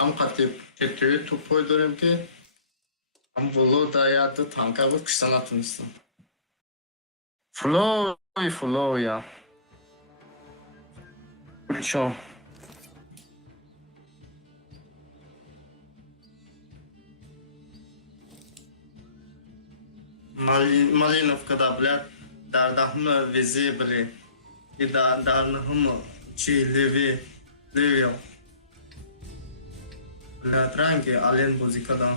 هم قطعه توپای داریم که هم ولو در یاد تانکا بود کشتن نتونستم. فلوی یا چون Малиновка да, блядь, در دهم ویزی بلی در نهم چی لیوی блядь, رنگی آلین بازی کردم.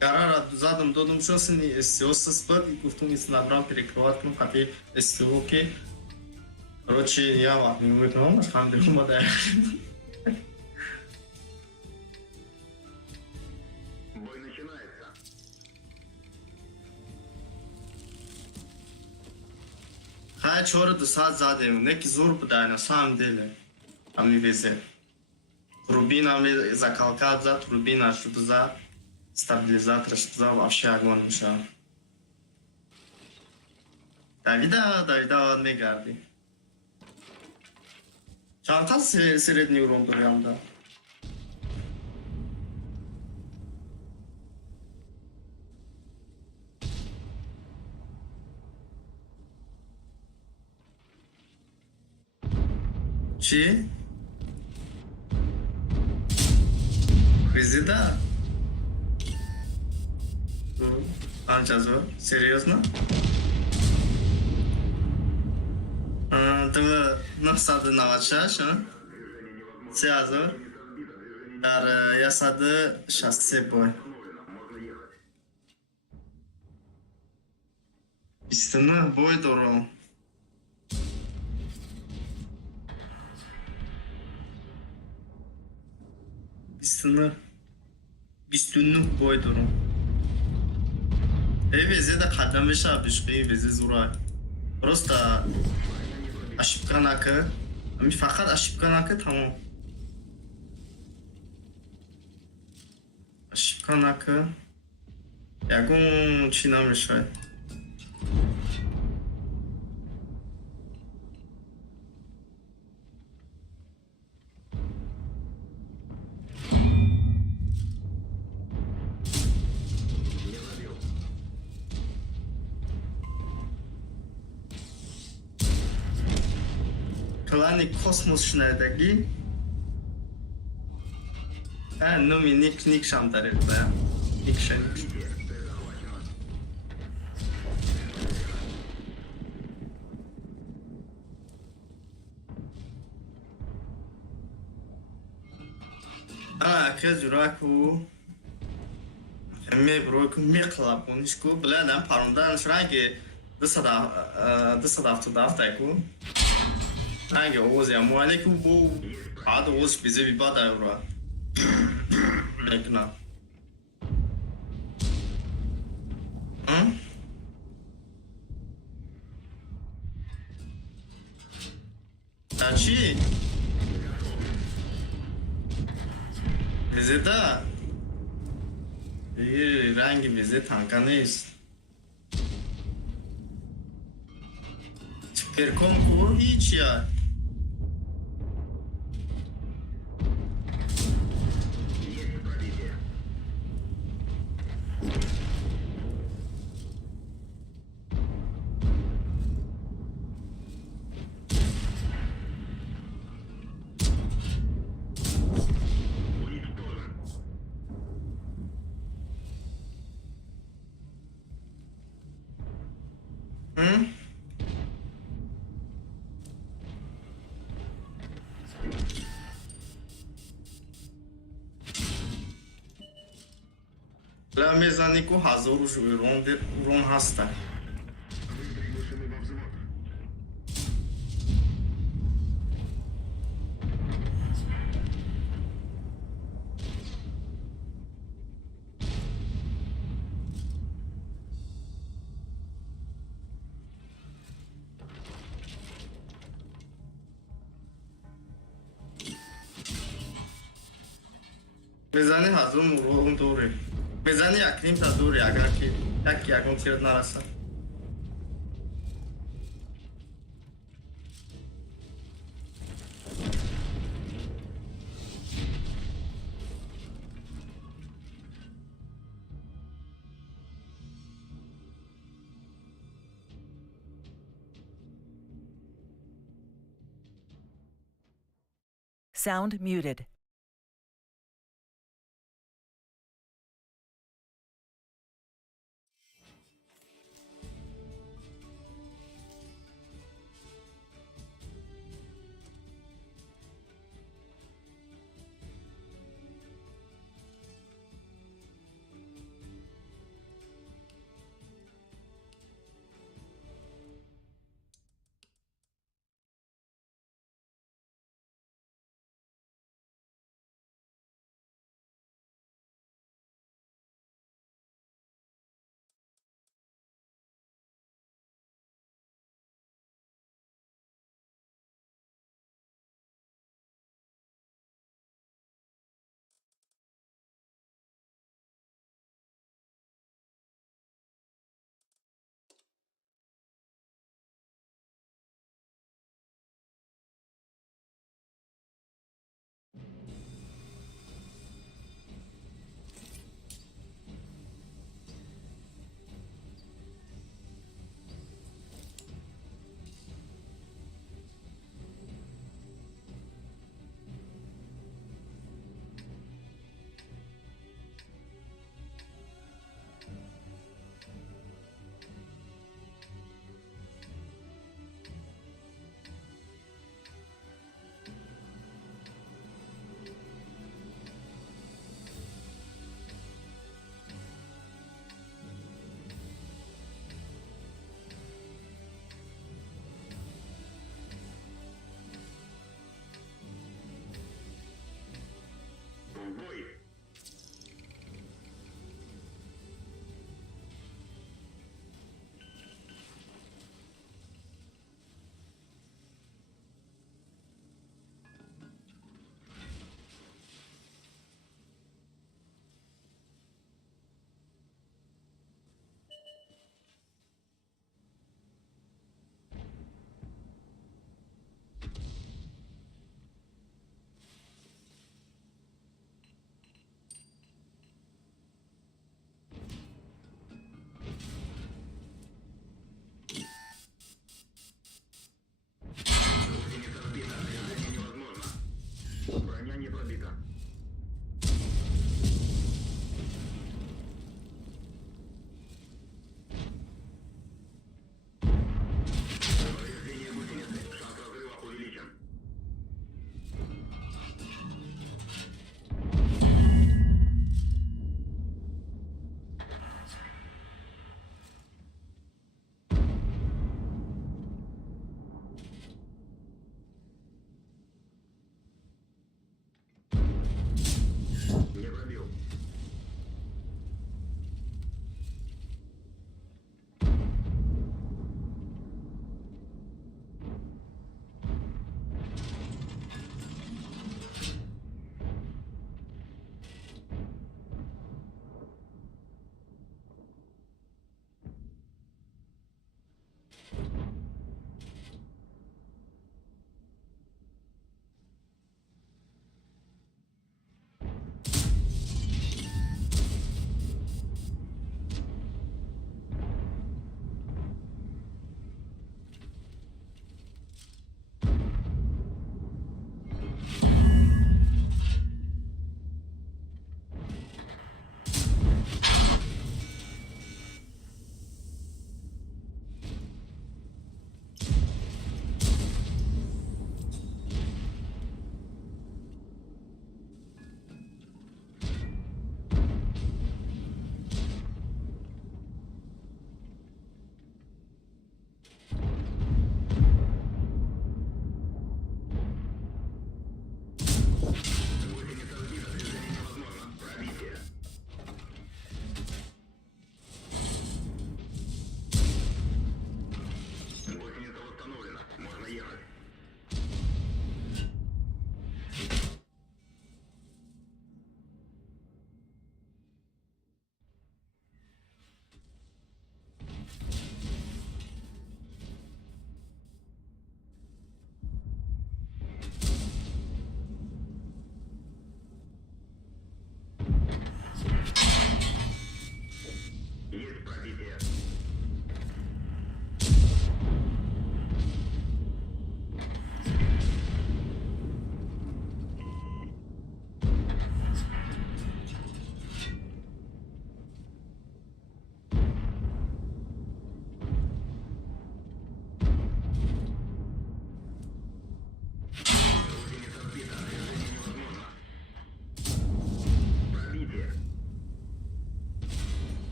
Гарара задом додум шосини СТО спад и гуфтум из набрам перекрывать ну капи СТО ки короче я вам не выгнал хам дым мода. Бой начинается. Хай чора до сад задем неки зор буда на самом деле ами везе турбина ами закалкал за турбина что за стабилизатор что вообще огонь мешал. Давида не гарди. Чанта средний урон дурям да. Чи? Визида? Анчазо? Серьезно? Ты на сады навачаш, а? Сиазо? Я сады шасси бой. Истина бой дором. Бистунук бой дором. Везе да қадам беша бишқи везе зурай. Просто ошибка нака. Ами фақат ошибка нака тамом. Ошибка нака. Ягон чи намешай. Клани космос шнайдаги. Номи ник шам дарит да. Ник шан. که جوراکو می بروکو میخلاب کنیشکو بلندم پروندنش رنگی دست دفتایکو رنگ اوزی اموالیکو بو بعد اوز بیزی بی باد ایورا لکنه چی؟ بیزی دا یه رنگ بیزی تنکا نیست پرکم کو هیچ یا میزنی که هزار شوی رون هستن Приглашены во взвод. میزنی هزار رون دوره میزنی اکنیم تا دوری اگر که یکی اگون تیر نرسن Sound muted.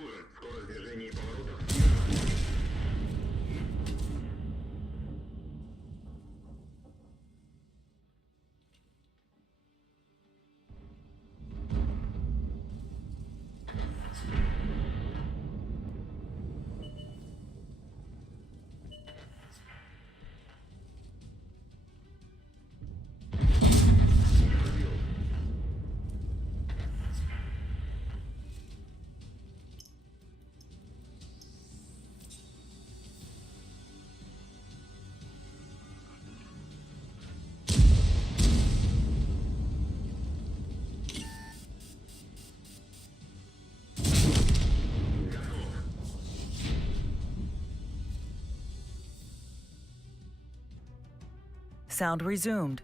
Фиксируем. Скорость движения и поворотов. Sound resumed.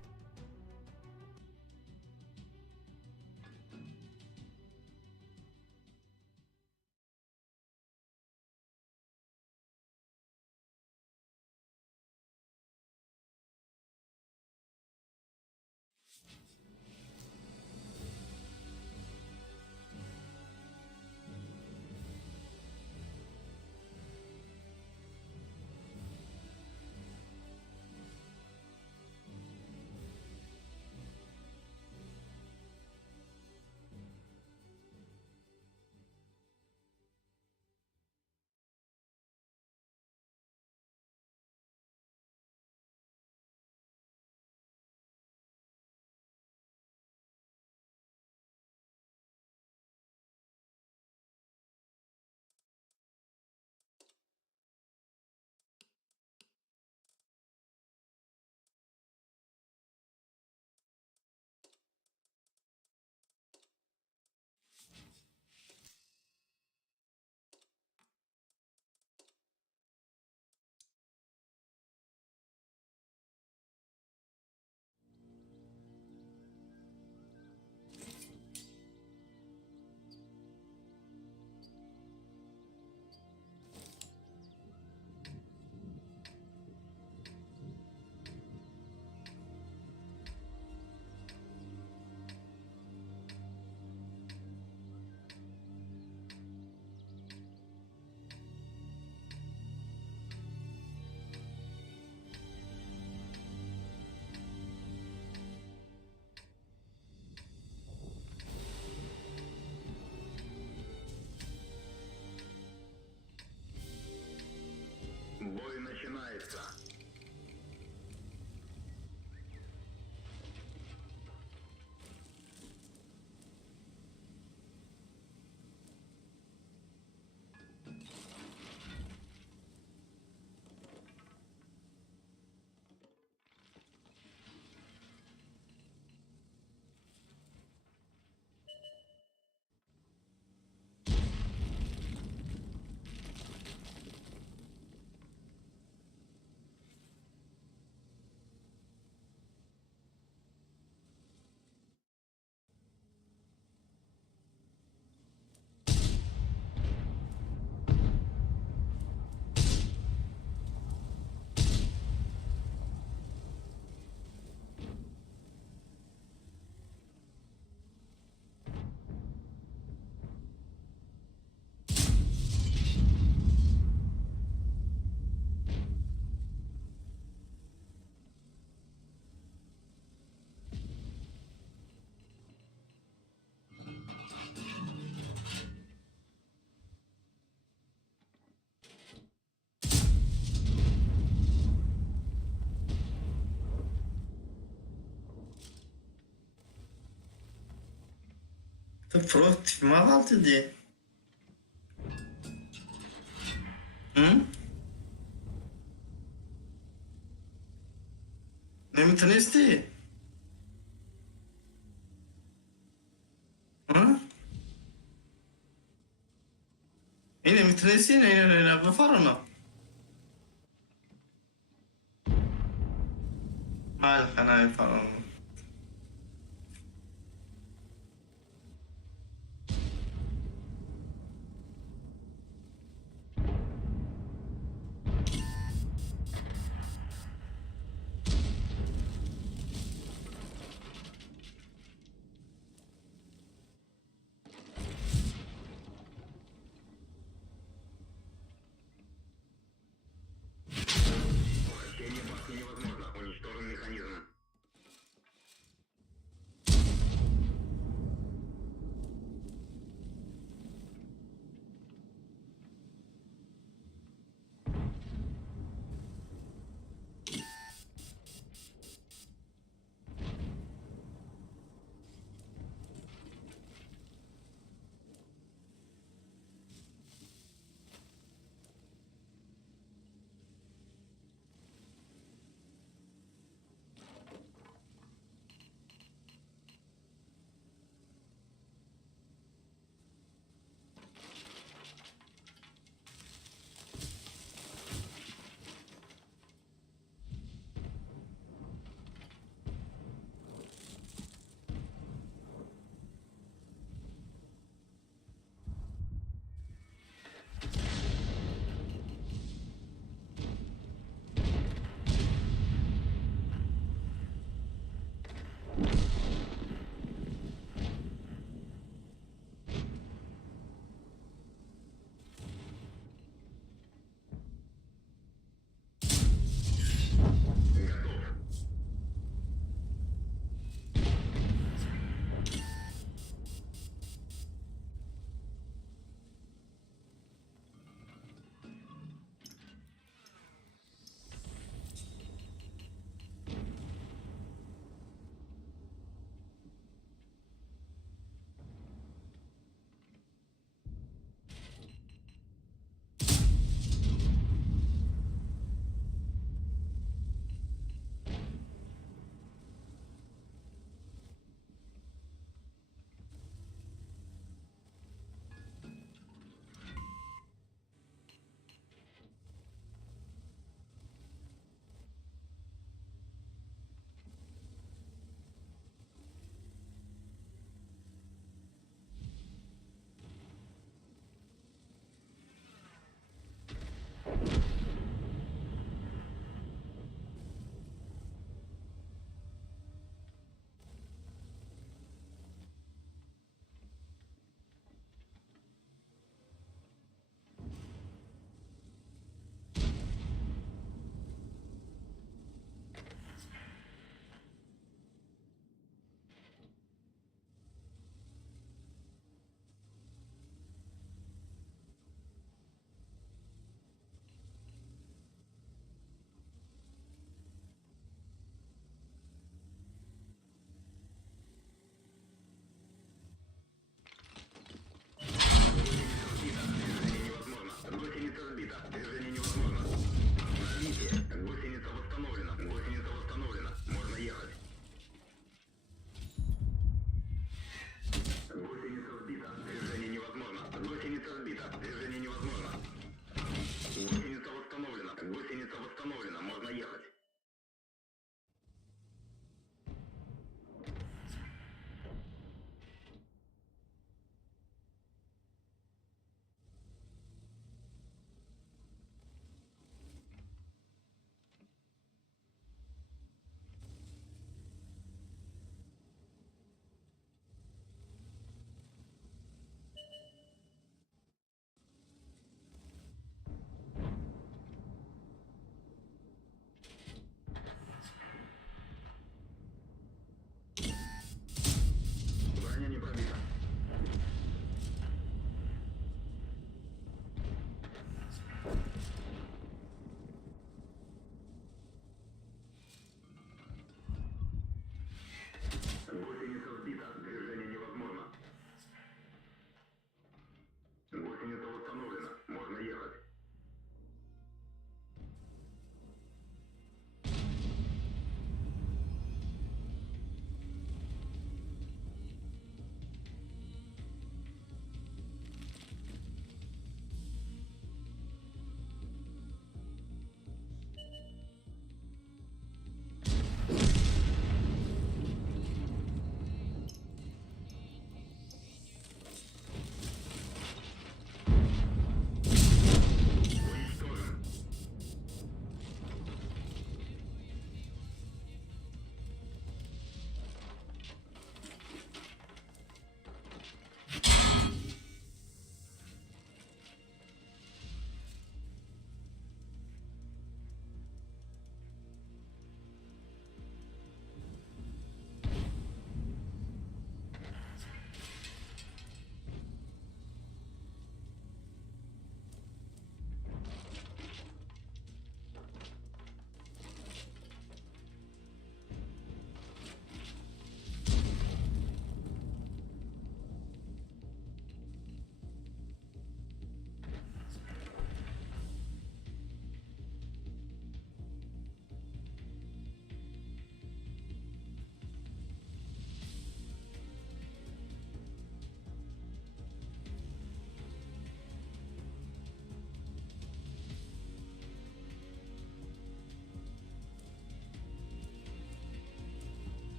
Бой начинается. Proaktif mi aldı diye. Hı? Ne mi tanesti? Hı? Yine mi tanesti ne bu forma? Mal kana forma.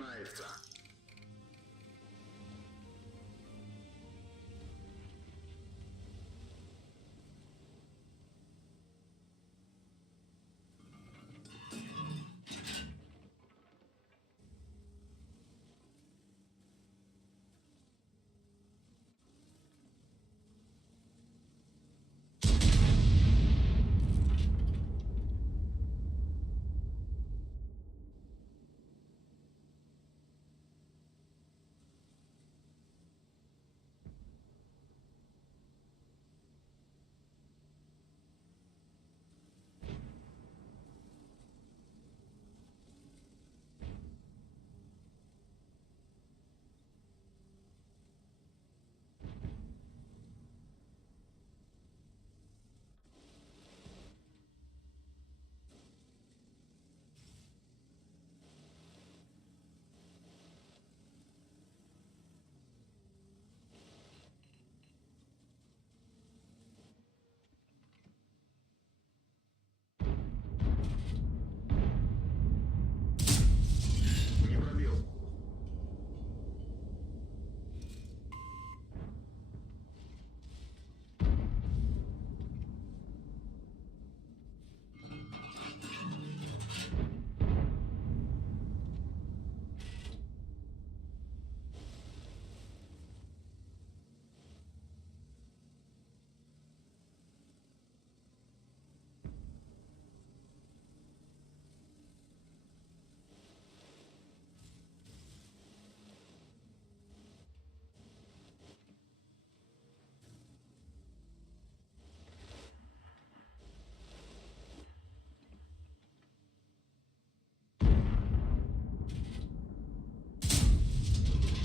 начинается. Не пробил.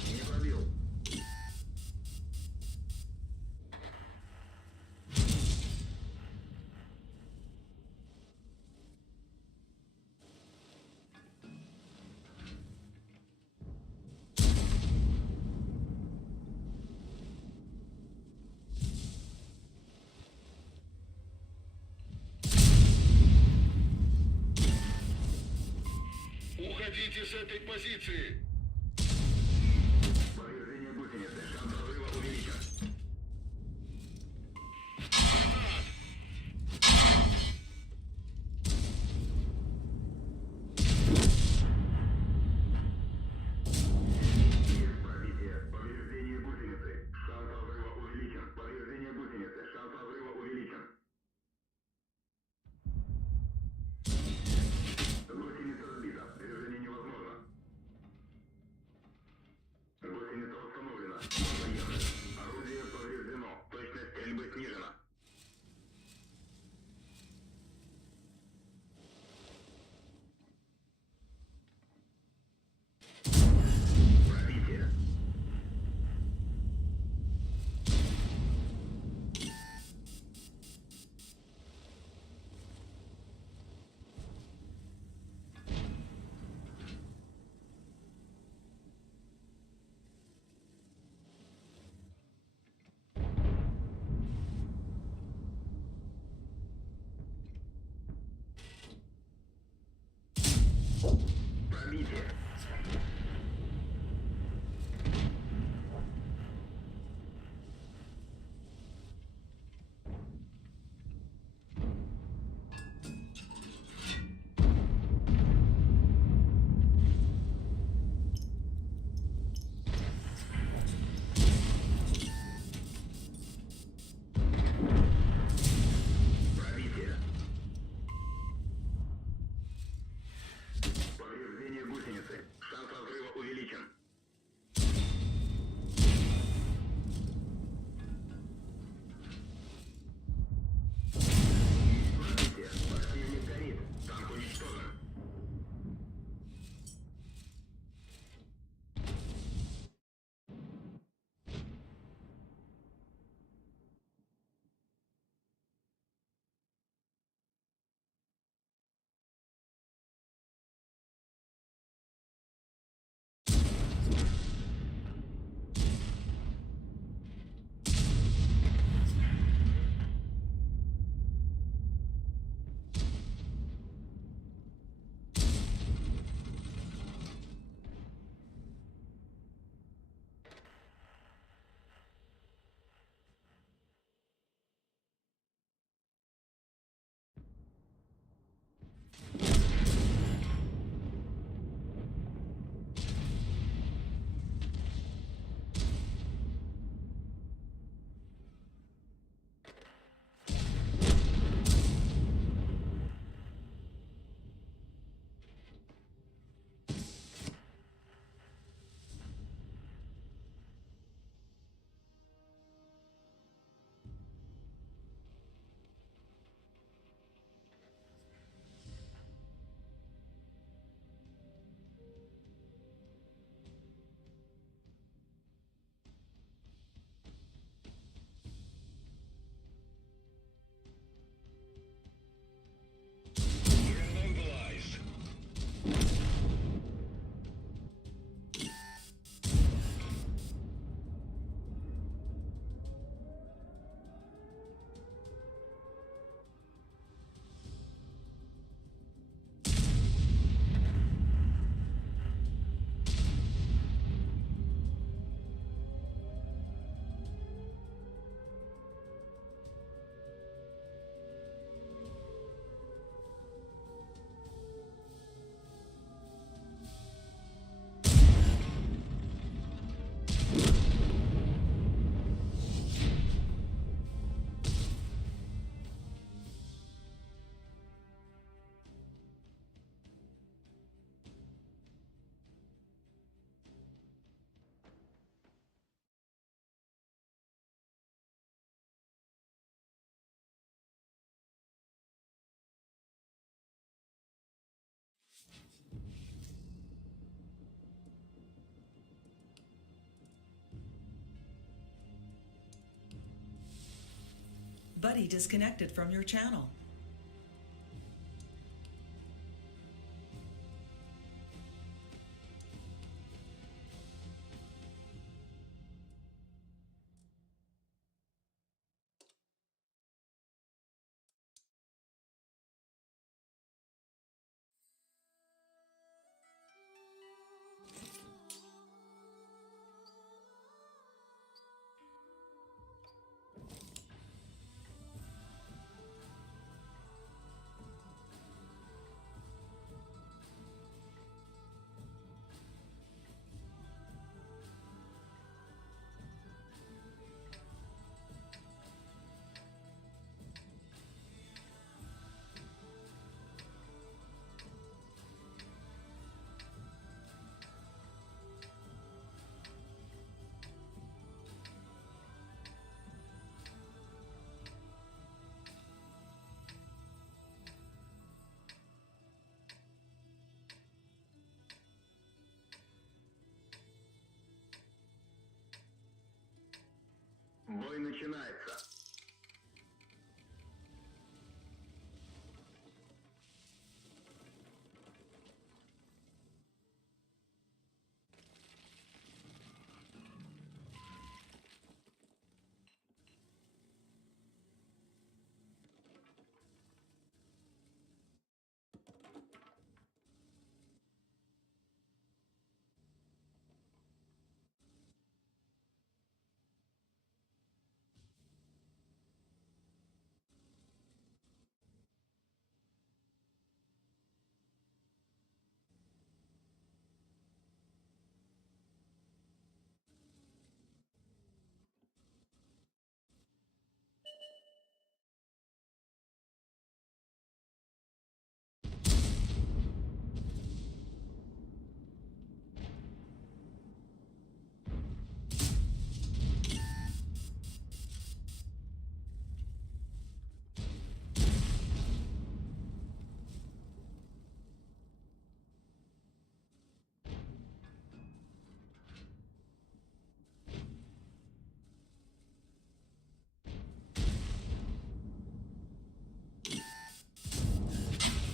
Не пробил. Уходите с этой позиции! Повреждение гусеницы. Шанс разрыва увеличен. Есть пробитие. Повреждение гусеницы. Шанс разрыва увеличен. Повреждение гусеницы. Шанс разрыва увеличен. Гусеница сбита. Движение невозможно. Buddy disconnected from your channel. Бой начинается.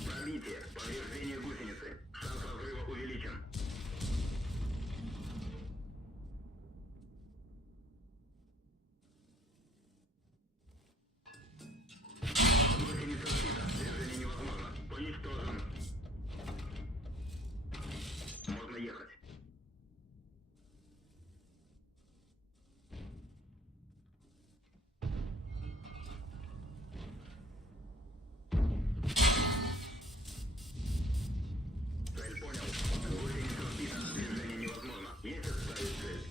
Пробитие. Повреждение гусеницы. Шанс разрыва увеличен. Гусеница сбита. Движение невозможно. Уничтожен. Можно ехать. Цель понял. Гусеница сбита. Движение невозможно. Есть отставить цель.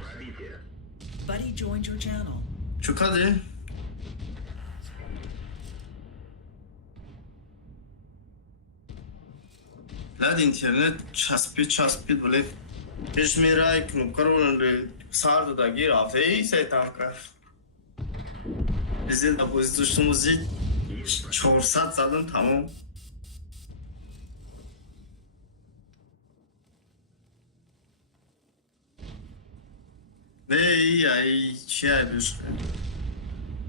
Пробитие. Buddy joined your channel. Çık hadi. Lan internet çaspit, blek. کشمیرای کنو کرون سارد دا گیر آفه سیتان که بیزی دا پوزیشنموزی 400 زدن تمام. نه ای چیه بیش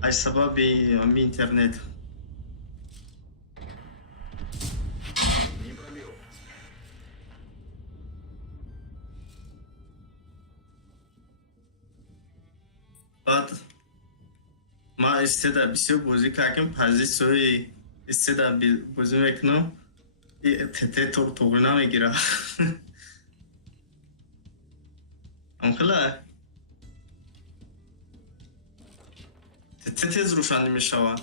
ای سببی امی اینترنت. Не пробил. بعد ما استعدا بسیار بازی کردیم پوزیشنی استعدا بازی میکنم تته توقی نمیگیره. امکلا تته تیز روشنی میشوه.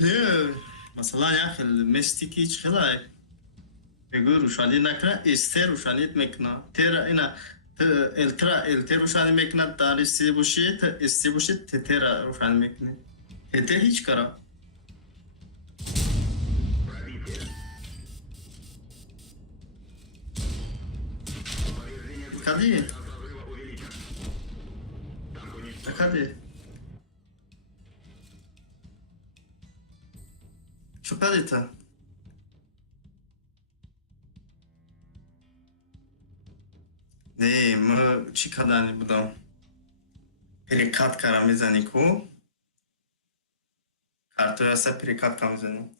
نه مثلا یا خیلی مستیکی چه خیلی بگو روشنی نکنه استه روشنیت میکنه تر اینا الترا روشنی میکنه در استی باشید استی باشید تته را روشنی میکنه تته هیچ کاره. Пробитие. Повреждение гусеницы. کدی Шанс разрыва увеличен. Танк уничтожен. کدی چو کدی تا نه ما چی کدانی بودم پریکات کارا میزنی کو کارتوی اصلا پریکات کار میزنی.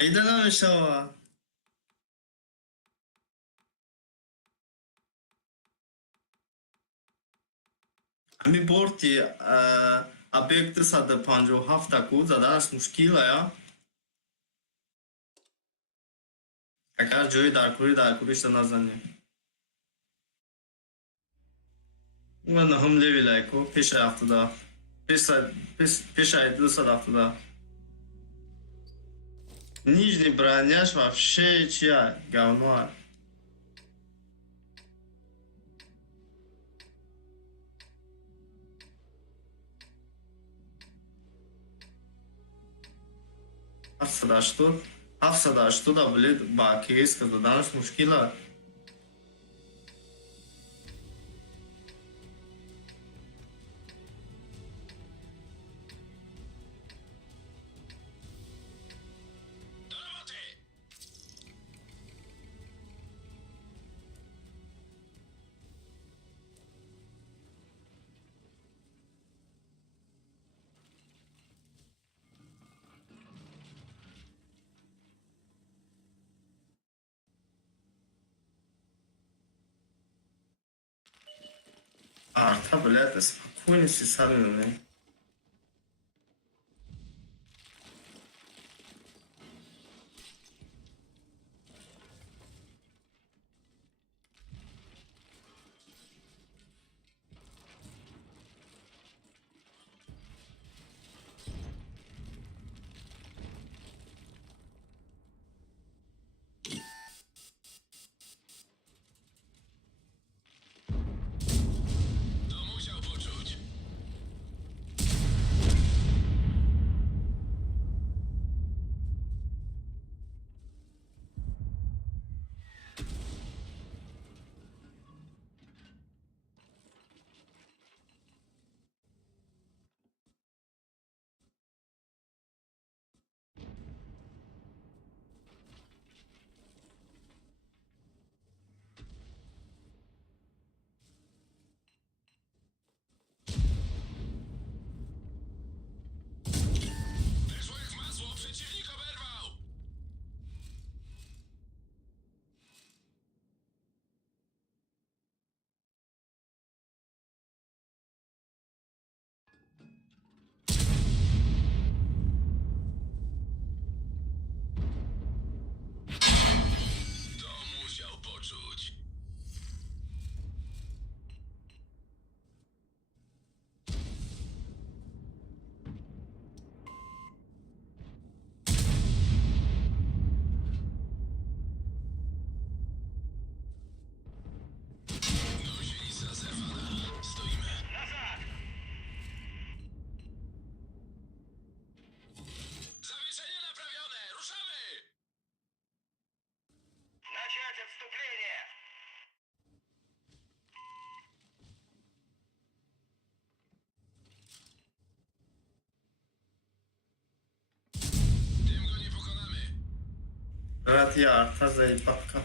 ایده نمیشوه. امی بورتی ابیکتر 157 کو زدنش مشکل یا اگر جوی درکوریش نزنی من هم لیویل کو پیش 70 پیش 270 нижний броняж вообще чья говно. Hafsada что да блин бакейска заданаш мушкила. Арта, блядь, спокойно си сами. Evet ya arta zayıflatka.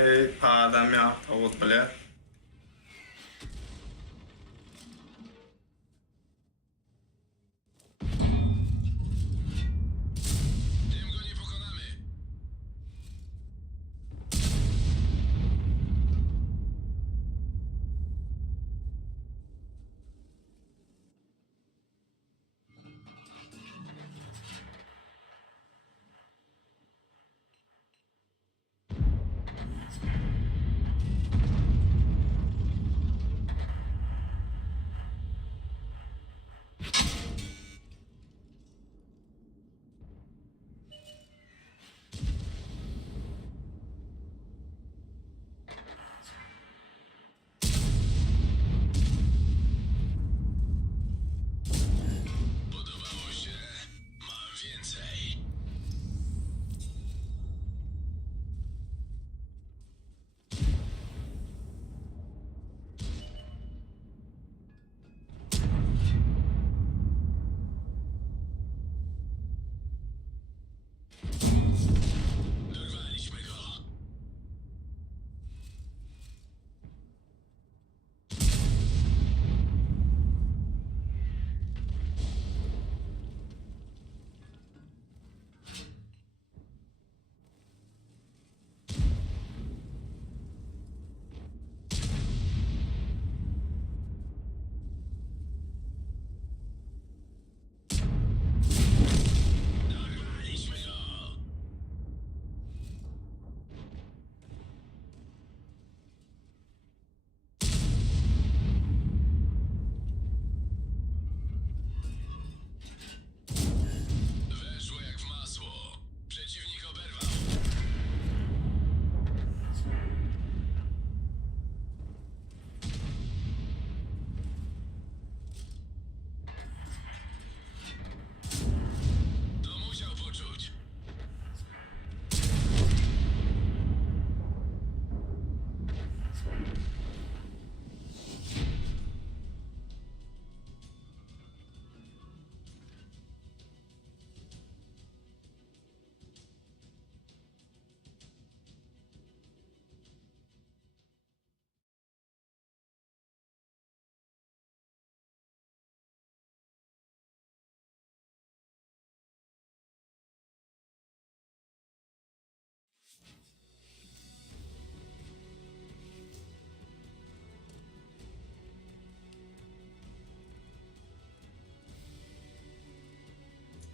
Ej, pada miał to odpalę.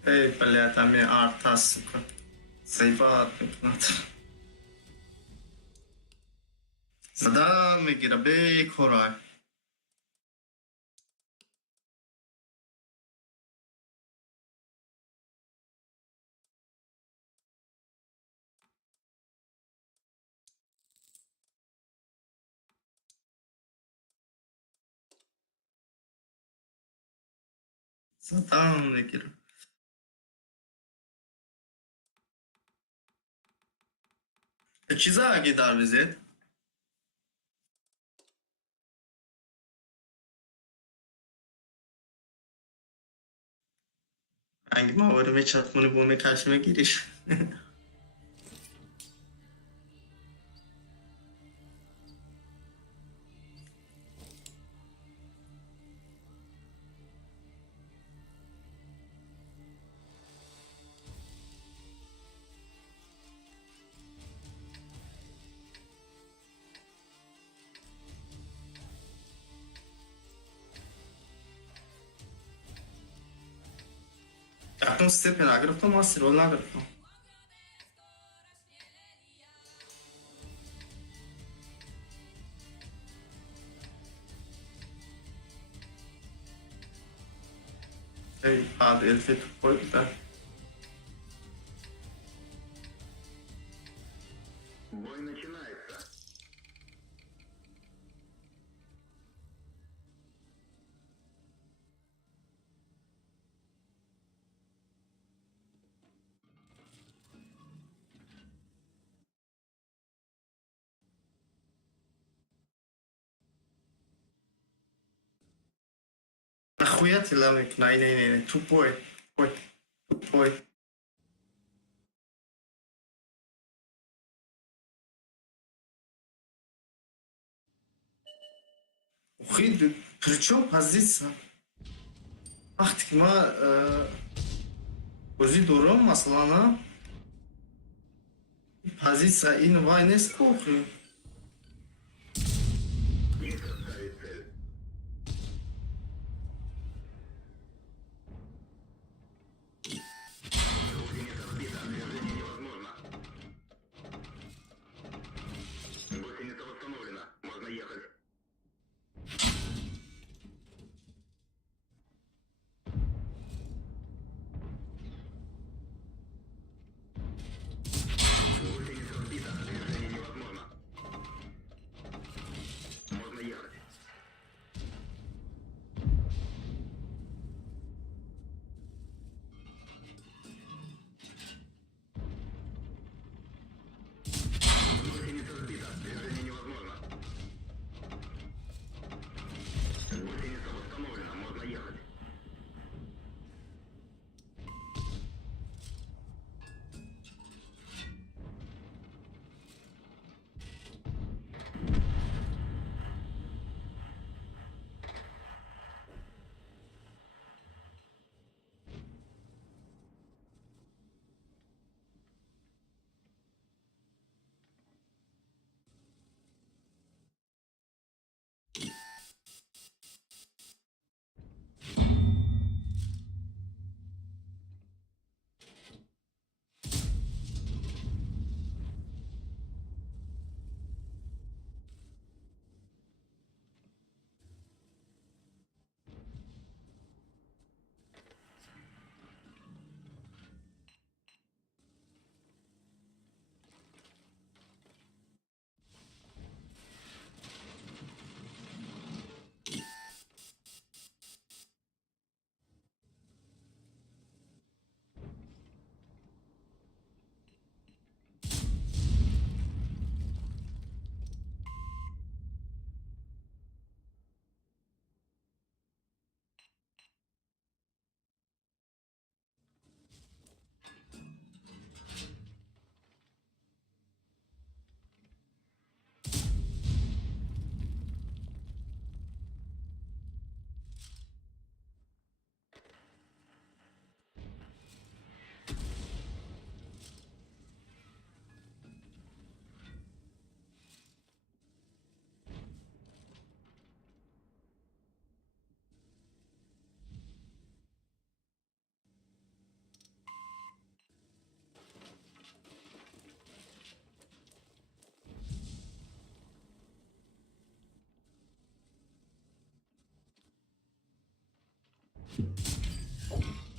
Ej, бля, там и арта, сука. Заебала пикнат. Zada میگیره به کورای. Zada میگیره. چیزا اگه در بزید. Hangi maveri ve çatmanı bulmaya karşıma giriş. Acum step în agră, Thomas, rol în agră. بعد الفي تupoi буда. Бой начинается. Нахуя ты ламик? Не, тупой. Тупой. Ухи, при чем позиция? Ах ты, o'zi durum masalani pozitsiya in vay neska o'qiy. Не составит цель. Гусеница сбита, движение невозможно. Гусеница восстановлена, можно ехать. Гусеница сбита, движение невозможно. Можно ехать. Гусеница сбита, движение невозможно. Гусеница восстановлена, можно ехать.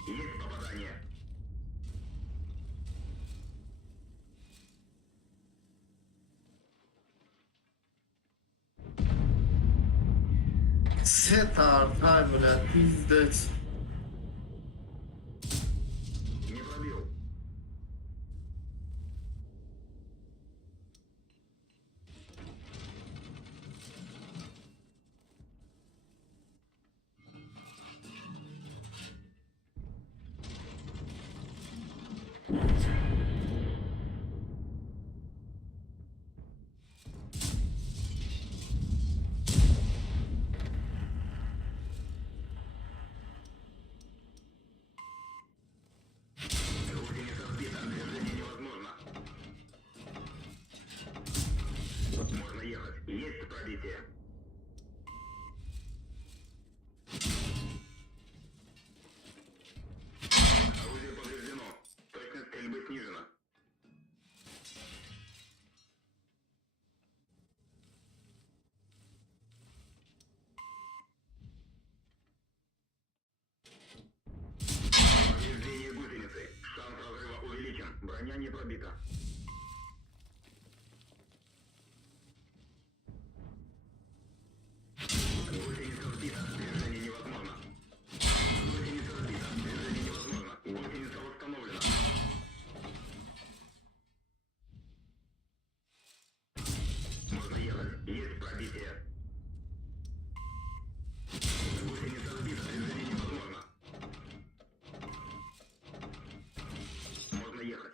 Есть попадание. Все тартай, блядь, пиздец. Не пробил. Гусеница сбита, движение невозможно. Можно ехать. Есть пробитие. Орудие повреждено. Точность стрельбы снижена. Здание пробито. Гусеница сбита. Движение невозможно. Гусеница сбита. Движение невозможно. Гусеница восстановлена. Можно ехать. Есть пробитие. Гусеница сбита. Движение невозможно. Можно ехать.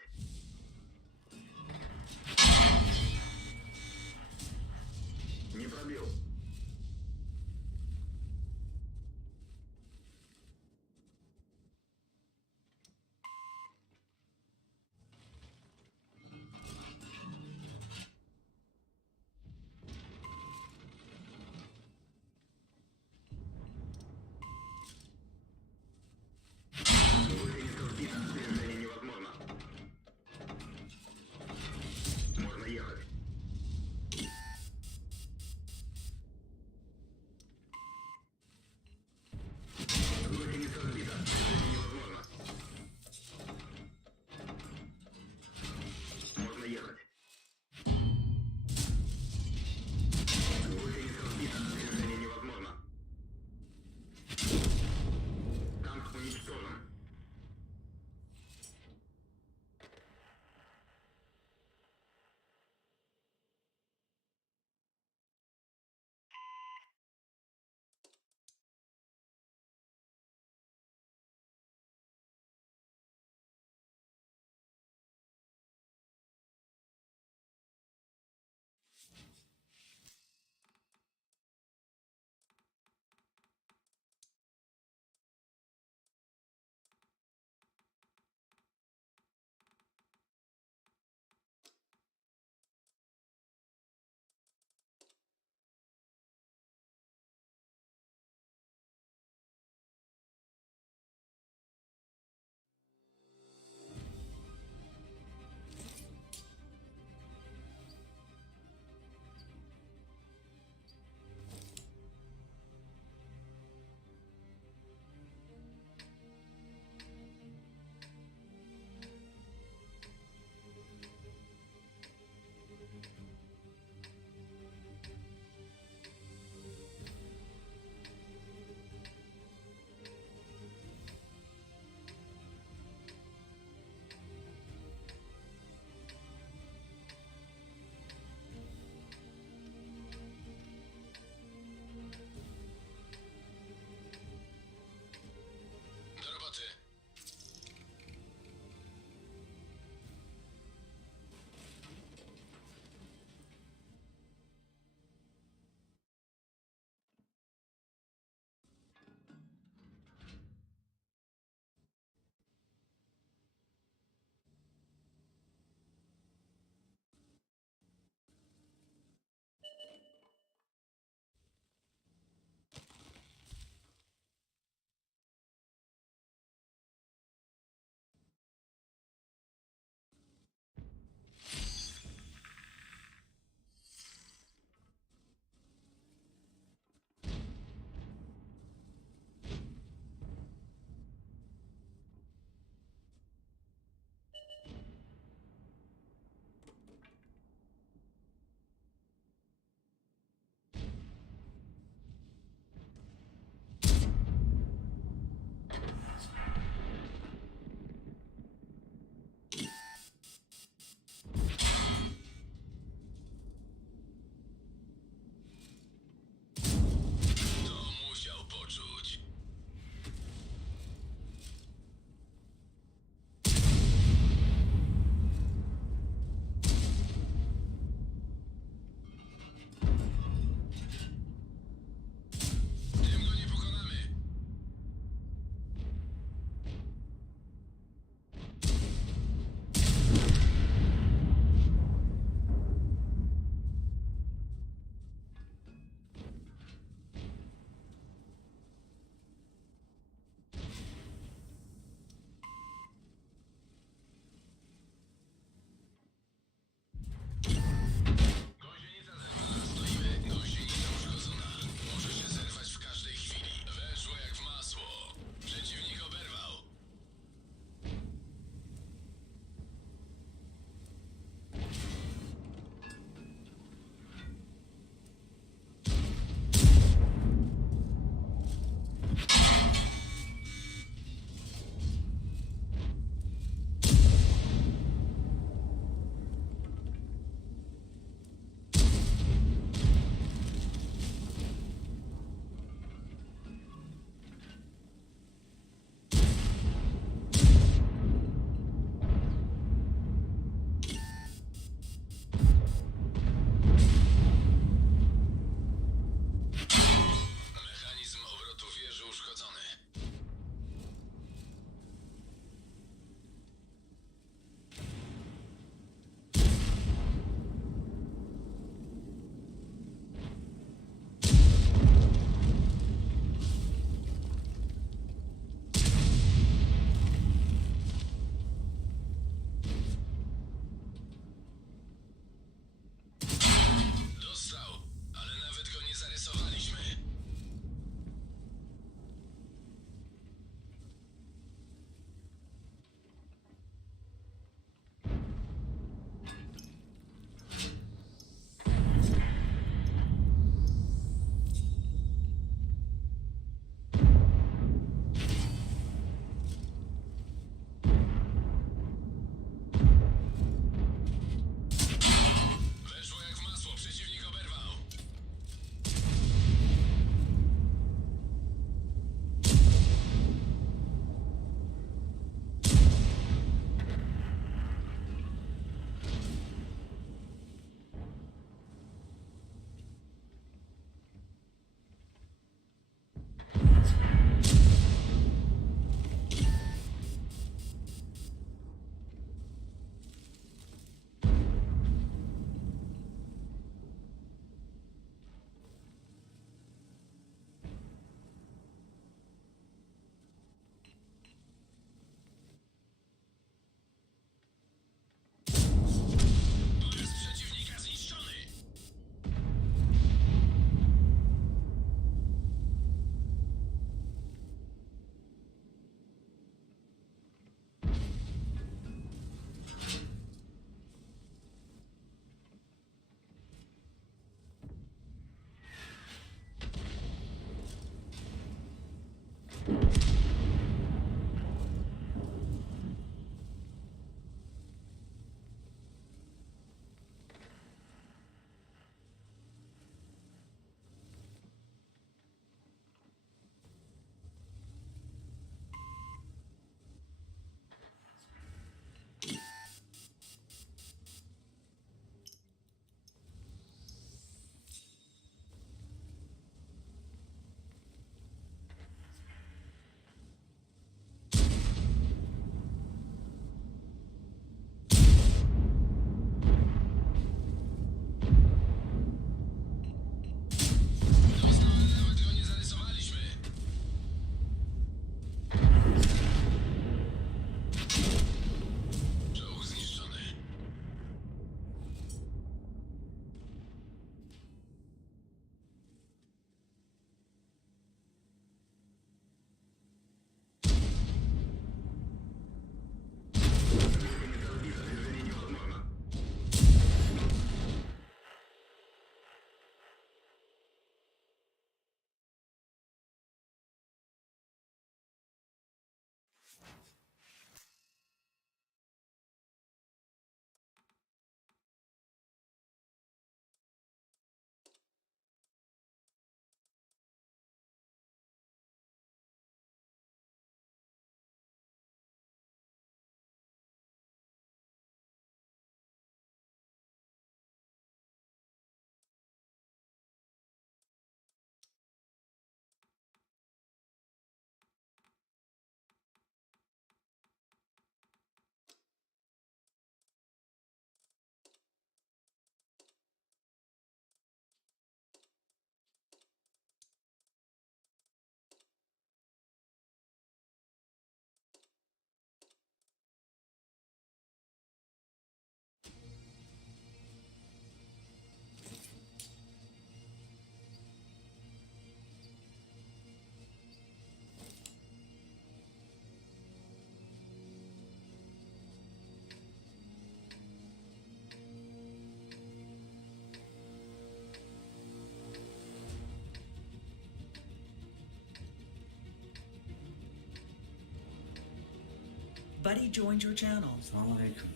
Buddy joined your channel. Selamünaleyküm.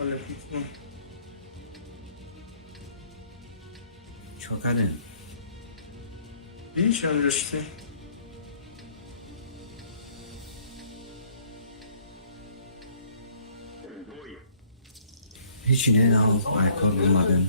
Aleykümselam. Çok hadi. Видишь, он же ты. Hiç ne alkool bulmadın.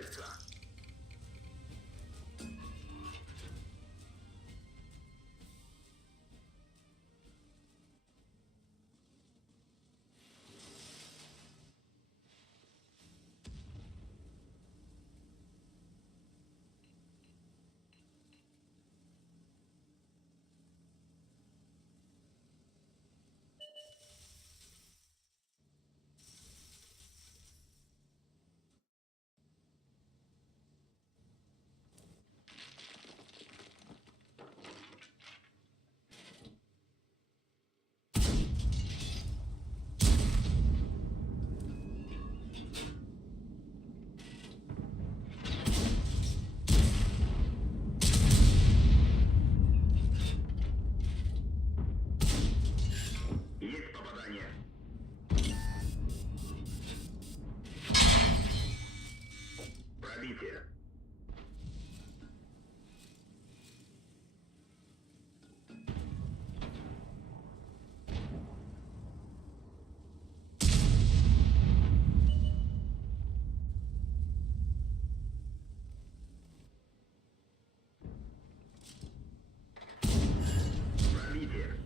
продолжается. Есть попадание. Пробитие. Пробитие.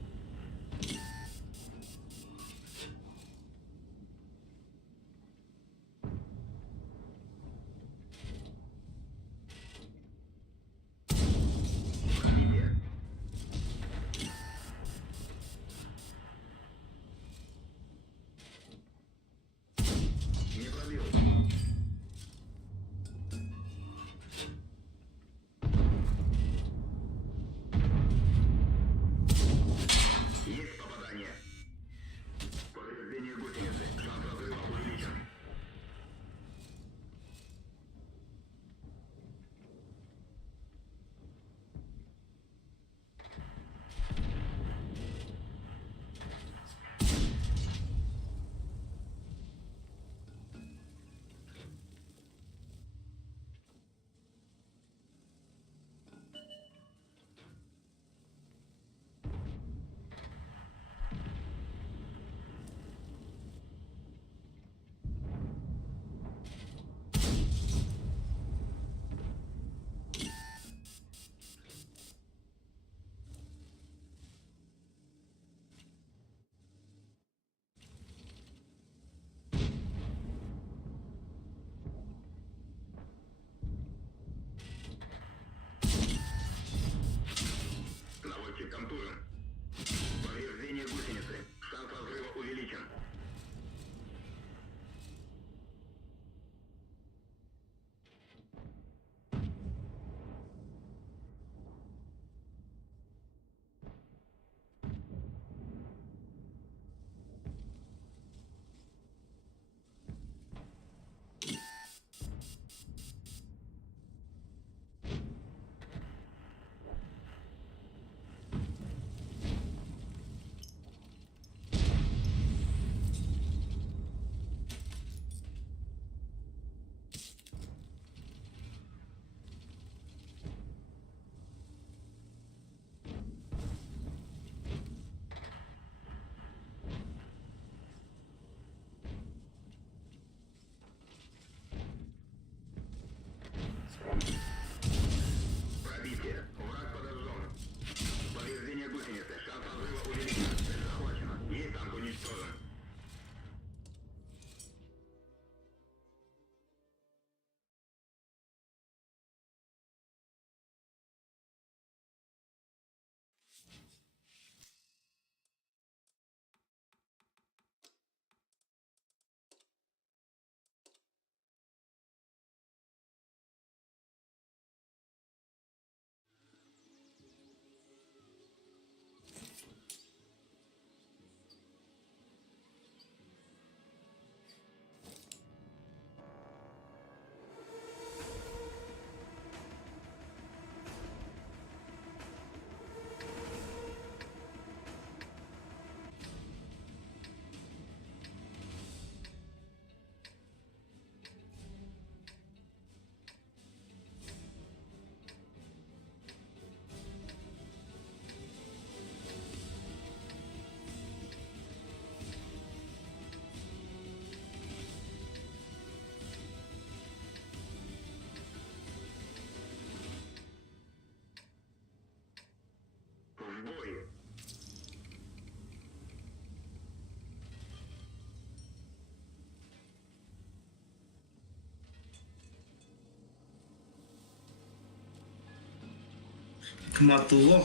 Hikmatulloh.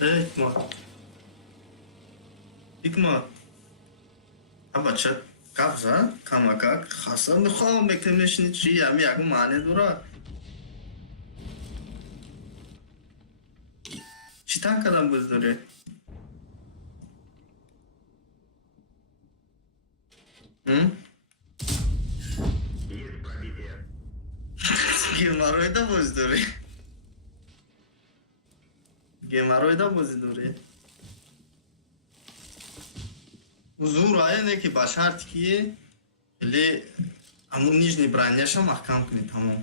Hikmat. Hikmat. Abachat. Kabza. Kamakak. Hasan. Mikhom beklemleşini çiğyem. Yak mane dura. Çitan kadar buzduru. Hı? Есть пробитие. Геморрой да buzduru. Геморрой да buzduru. Uzun raya ne ki başart ki le amun nижний броняша mahkam kuni tamam.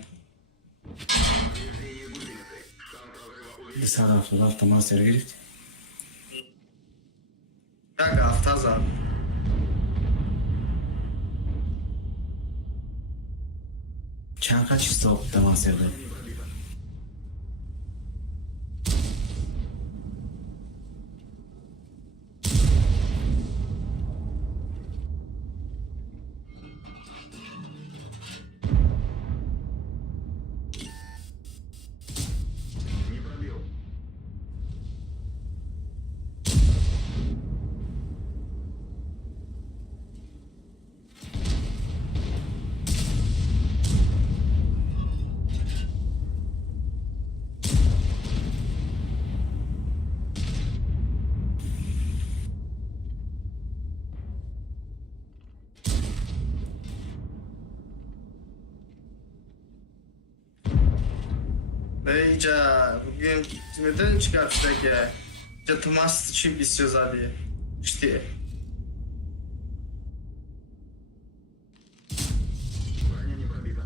Повреждение гусеницы. Шанс разрыва увеличен. Bir saat sonra автомастер girip Yak hafta za. çan kaç stop автомастerde. Не пробил. İyice bugün neden çıkarttık ya? İyice temas için bir söz hadi. İşte. Броня не пробита.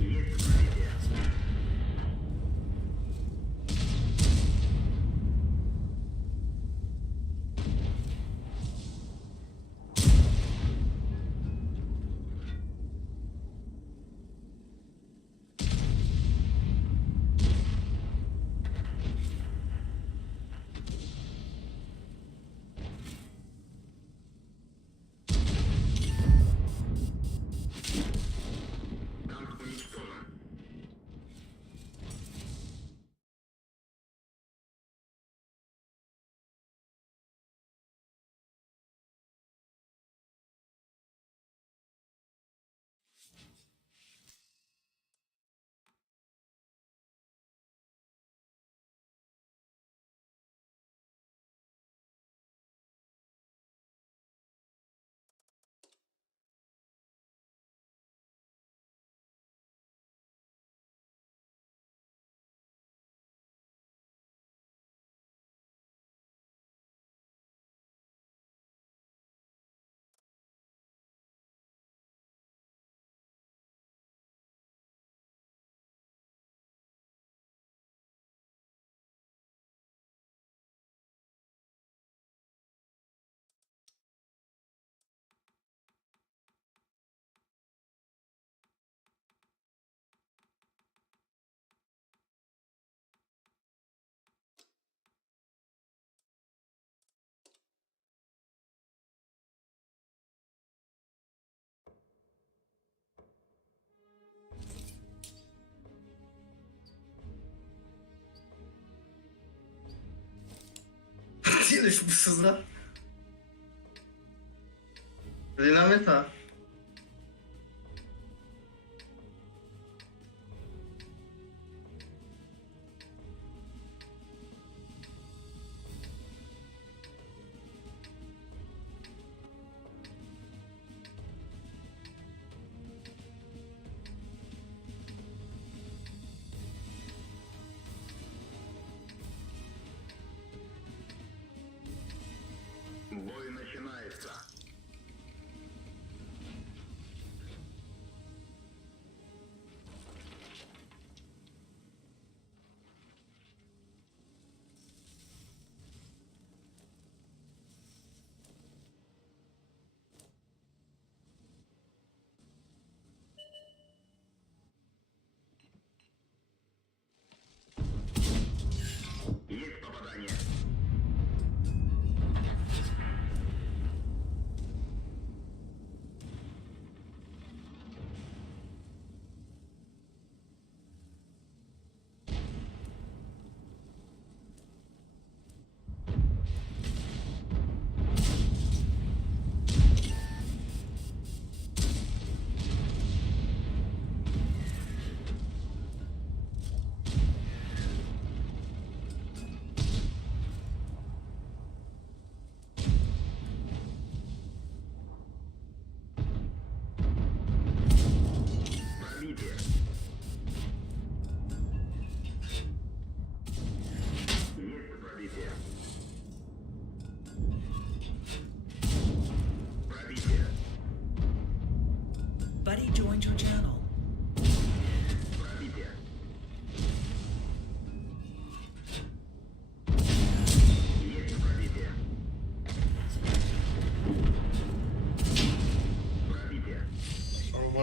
Есть пробитие. Танк уничтожен. Yine şu sızla. Dinamit ha. Бой начинается.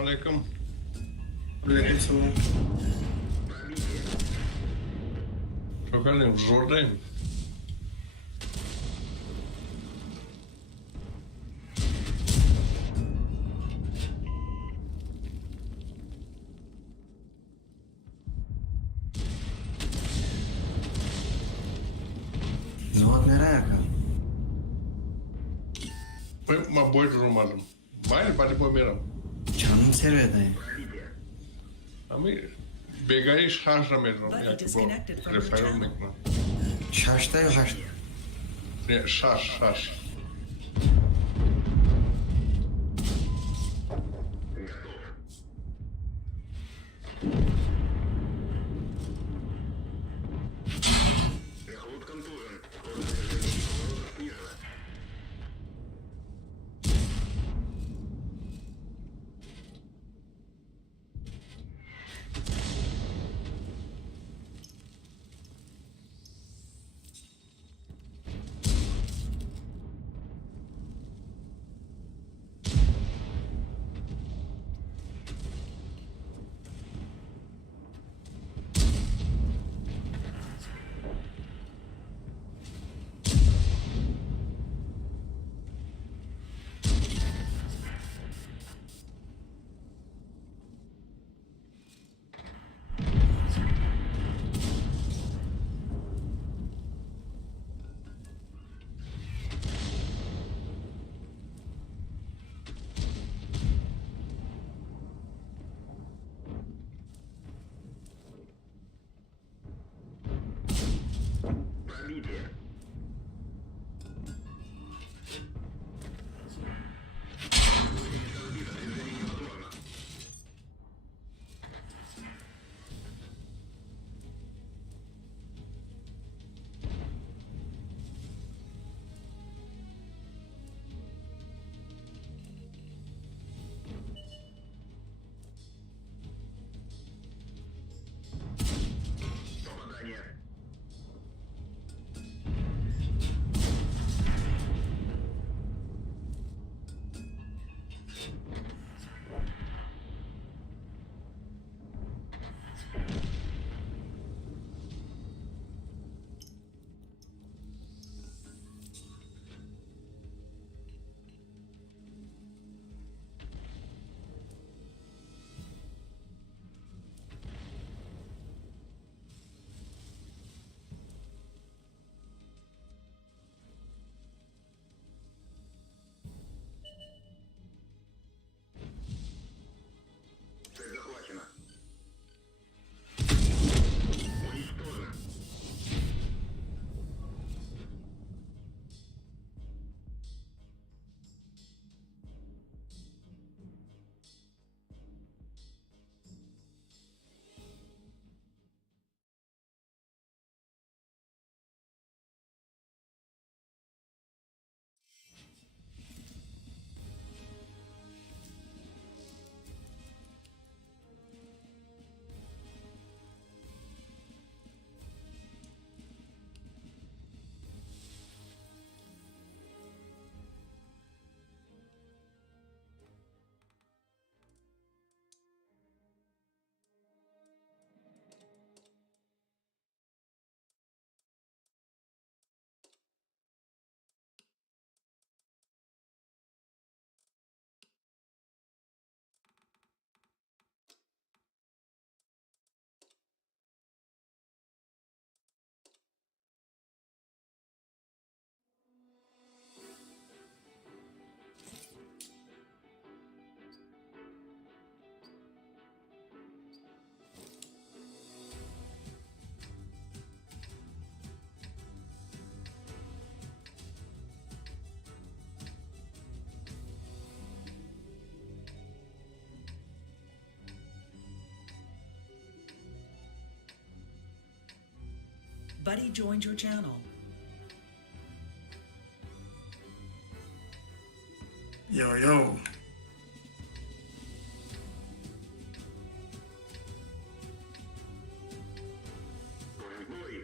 алейкум. Алейкум салам. Шоколин, Жорден. Завод Мерака. Mă boi drumul. Mai poate pe miram. Canım servede. Ami begaiş harca metro. Buddy disconnected from your Referul channel. mikna. Şaşta yok haş. Ne şaş. Эхолот контужен. Скорость движения снижена. Пробитие. Попадание. Цель захвачена. Уничтожена. Buddy joined your channel. Yo. Бой.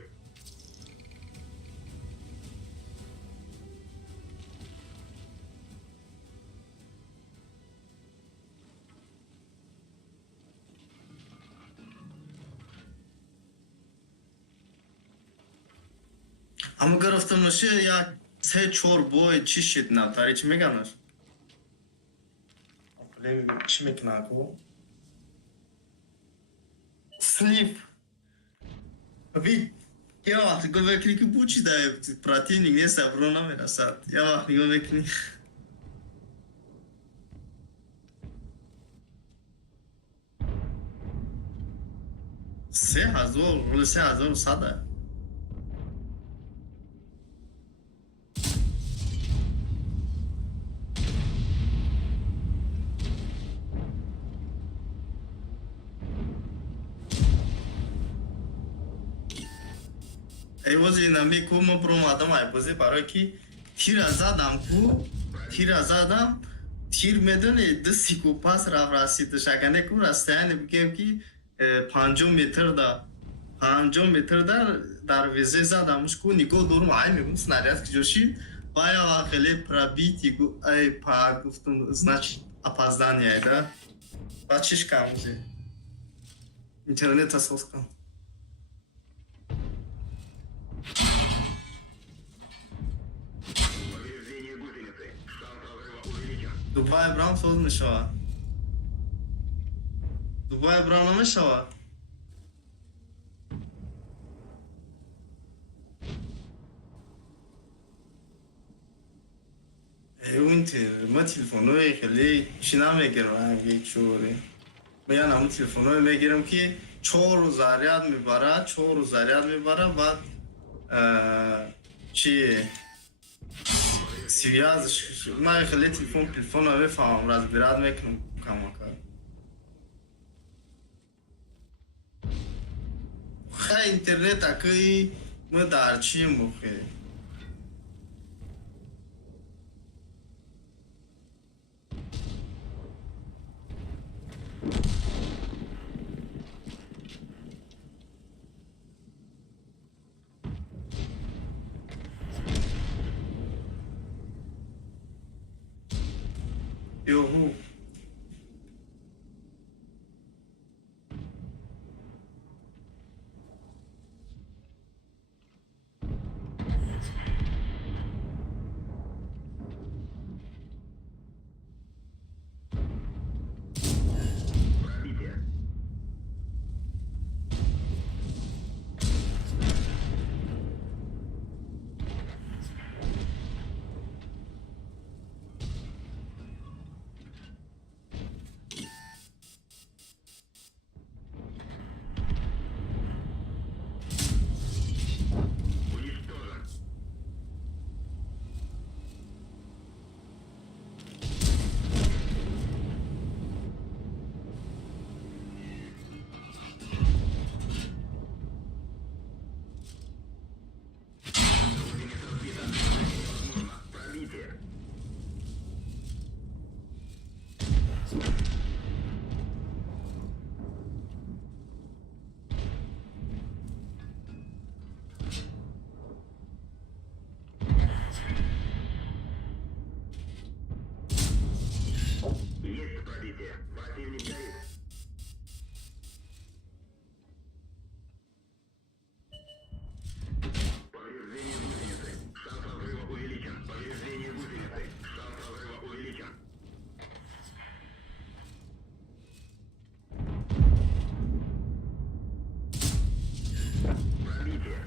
هم گرفتم نشه یا 3-4 بای چی شد نه تاری چی میگنش چی میکنه کو sleep ابی یا وقتی گو بکنی که بوچی دای پراتینی نیست برو نمیرسد یا وقتی گو بکنی $3,000 ولی $3,100 ایوازی نمی کو من پروم آدم ای بازی برای کی تیر زدم کو تیر زدم تیر میدونی دو سیکوپاس راستی شکنه کو راستین بگیم کی 5 متر دا 5 متر در ویزه زدمش کو نیگو دور مای میگم سناریات که جوشید بایا واقعی پرابیتی گو ای پا گفتم значит опоздание да бачиш камузе интернет асоскам Повреждение гусеницы. Шанс разрыва увеличен. Дубай брам соз мешава Дубай брам намешава اون ما تلفن‌های خیلی چی نمیگیرم یک چوری میان همون تلفن‌های میگیرم که 4 روز زریاد میبره 4 روز زریاد میبره بعد چی سیاز من خیلی تلفن رو بفهمم راز براد میکنم کماکر خیلی اینترنت اکی ما در چی مخی یوهو Пробитие. Уничтожен. Гусеница сбита. Возможно, пробитие. Есть пробитие. Противник горит. Повреждение гусеницы. Шанс разрыва увеличен. Повреждение гусеницы. Шанс разрыва увеличен. Пробитие.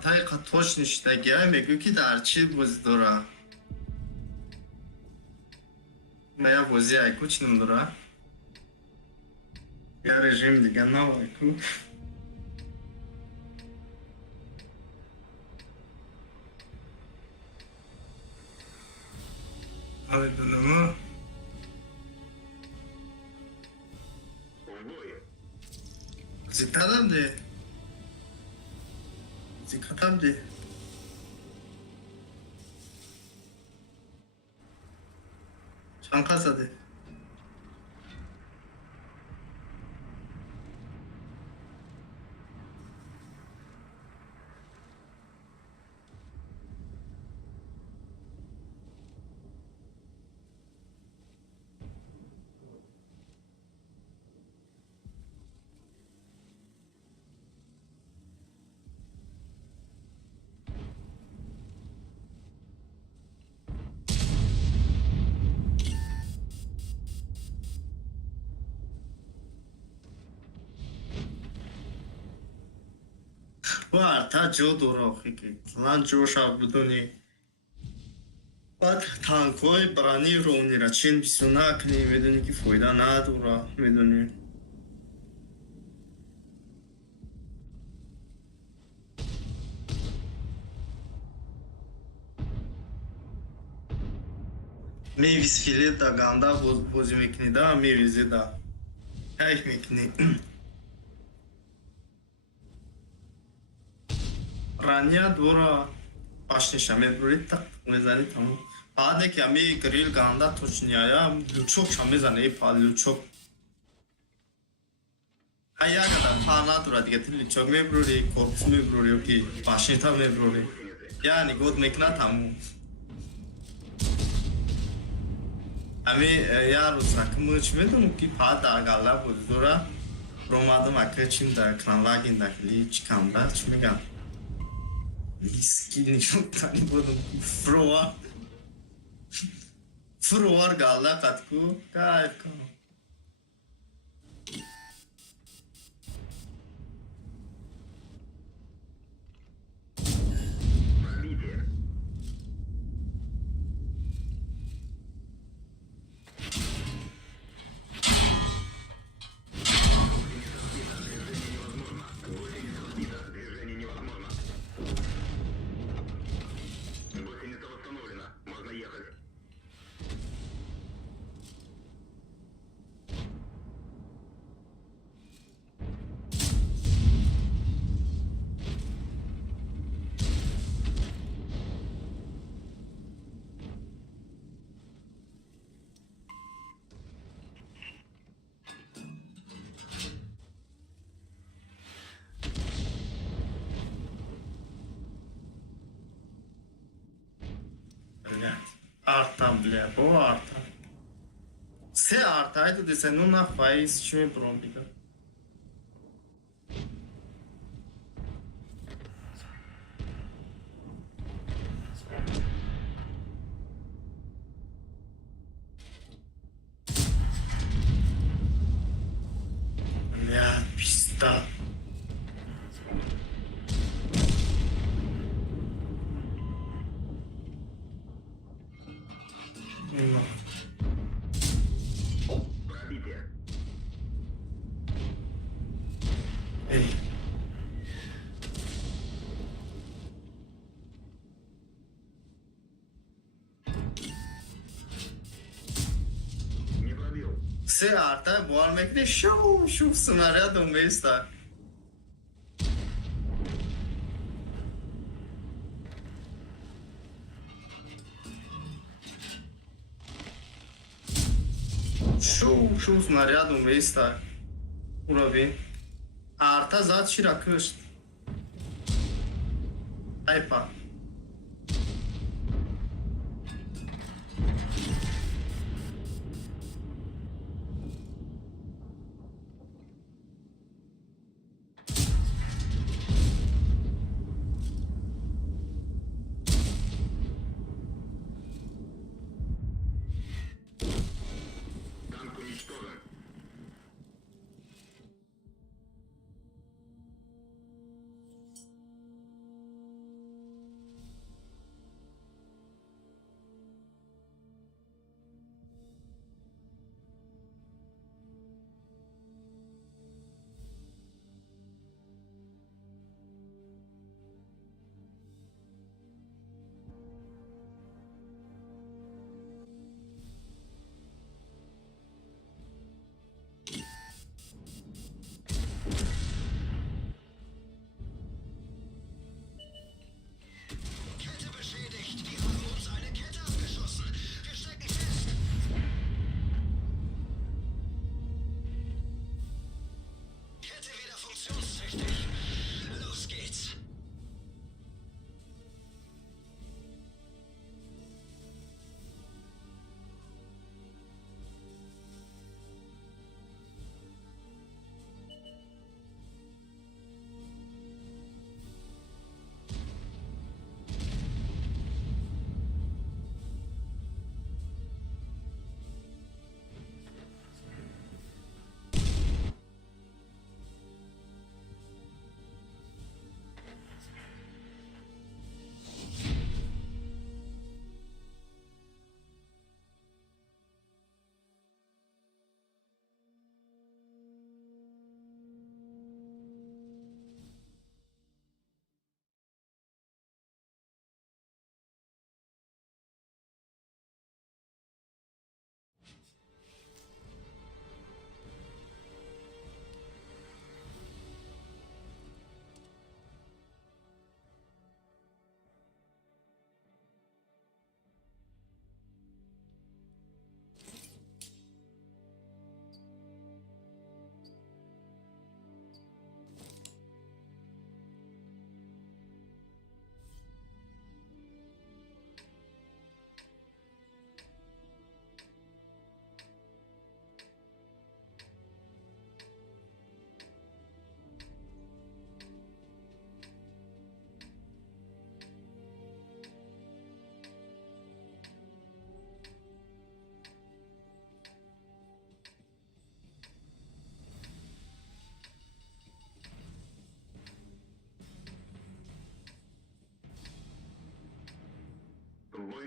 артай точніше, я мегу ки дар чи бози дора. Моя бози айку чиним дора. Я режим дига нав айку. Але дунамı. В бой. Zikadam de. Zikadam de. Çankasa de. Var ta jo dora khiki. Lan jo shab budoni. Bak tankoy brani rovnira chen bisuna kni meduni ki foyda na dora meduni. Mevis file da ganda bozimekni da mevize da. Ekmekni. Rania dora başnişa mebrurit tak mezani tamam. Bade ki ami grill ganda toçniya luçok şamezane pa luçok. Aya kadar fana dura diye luçok mebruri korpus mebruri ki başnita mebruri. Yani god mekna tamu. Ami ya rusak mıçmedum ki pada gala dora romadım akçim da kranlagin da li çıkanda çmigan. Skinny çok tane buldum. Froar gala katku kayıp kal. Пробитие. Движение невозможно. Гусеница восстановлена. Можно ехать. Блядь. Арта, бля, bu arta. Se artaydı desen ona faiz kimi brombiga. Блядь, пизда. Пробитие. Ey. Не пробил. Se arta bu almekte şu sınarya dönmeyiz da. Şu снарядом веста уровень. Арта зад широкыш. Айпа. Танк уничтожен.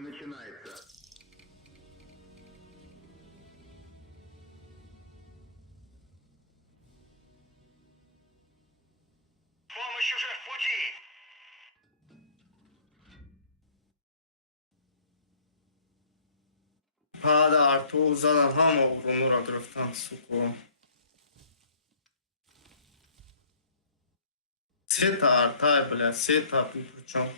начинается. Помощь уже в пути! بعد ارتو زدن هم اورونو را گرفتن سوکو سه تا ارتای بله سه تا پیپرچون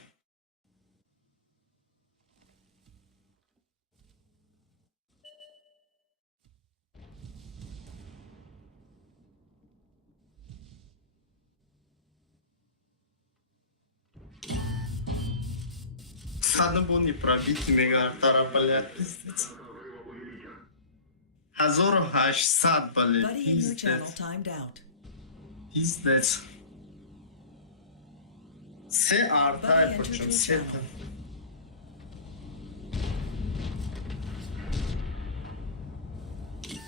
Надо было не пробить мега-артара, блядь, пиздец. 1800, блядь, Buddy in your channel пиздец. timed out. Пиздец. Все артай, причем все там.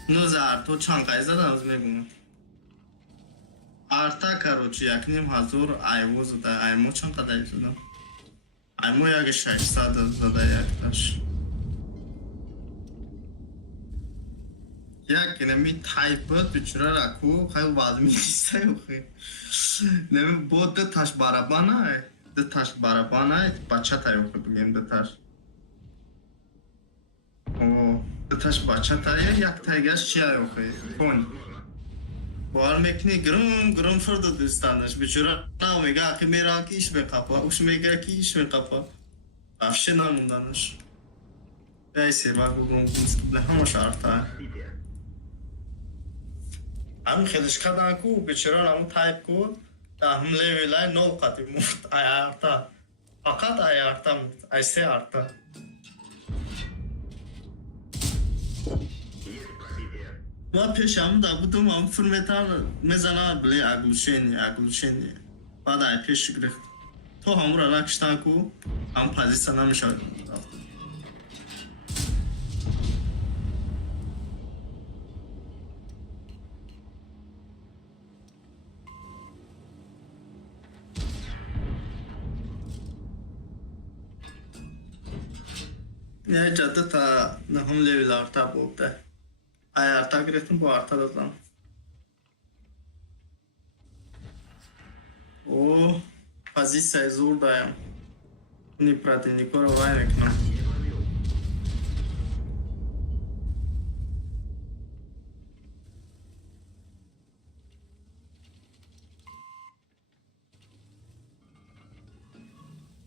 Ну за арту чанкай задам мегум. Арта, короче, якним хазур айву зада, айму чанкадай зада. Айму яги 600 зада якташ. Як неми тайпот бичура раку хай вазми истай ухи. Неми бо да таш барабана, да таш барабана, бача тай ухи бигем да таш. О, да таш бача тай як тайгаш чия ухи. Кон. بار میکنی گرم فرد دوستانش بیچاره میگه که میرا کیش بقپا اوش میگه کیش بقپا افشه نموندنش ایسی با گرم به همش آرتا همین خیلیش کدن کو بیچاره همون تایپ کو تا هم لیویلای نو قطی مفت ای آرتا فقط ای آرتا مفت ایسی آرتا ما پیشم دا بودم هم فرمتر میزنه بلی اگلوشینی بعد ای پیش گرفت تو همون را لکشتن کو هم پازیسا نمیشه یه جده تا نهم لیویل آرتا بوده ای آرتا گرفتم با آرتا دادم او позиция زور دایم نی противника رو وای میکنم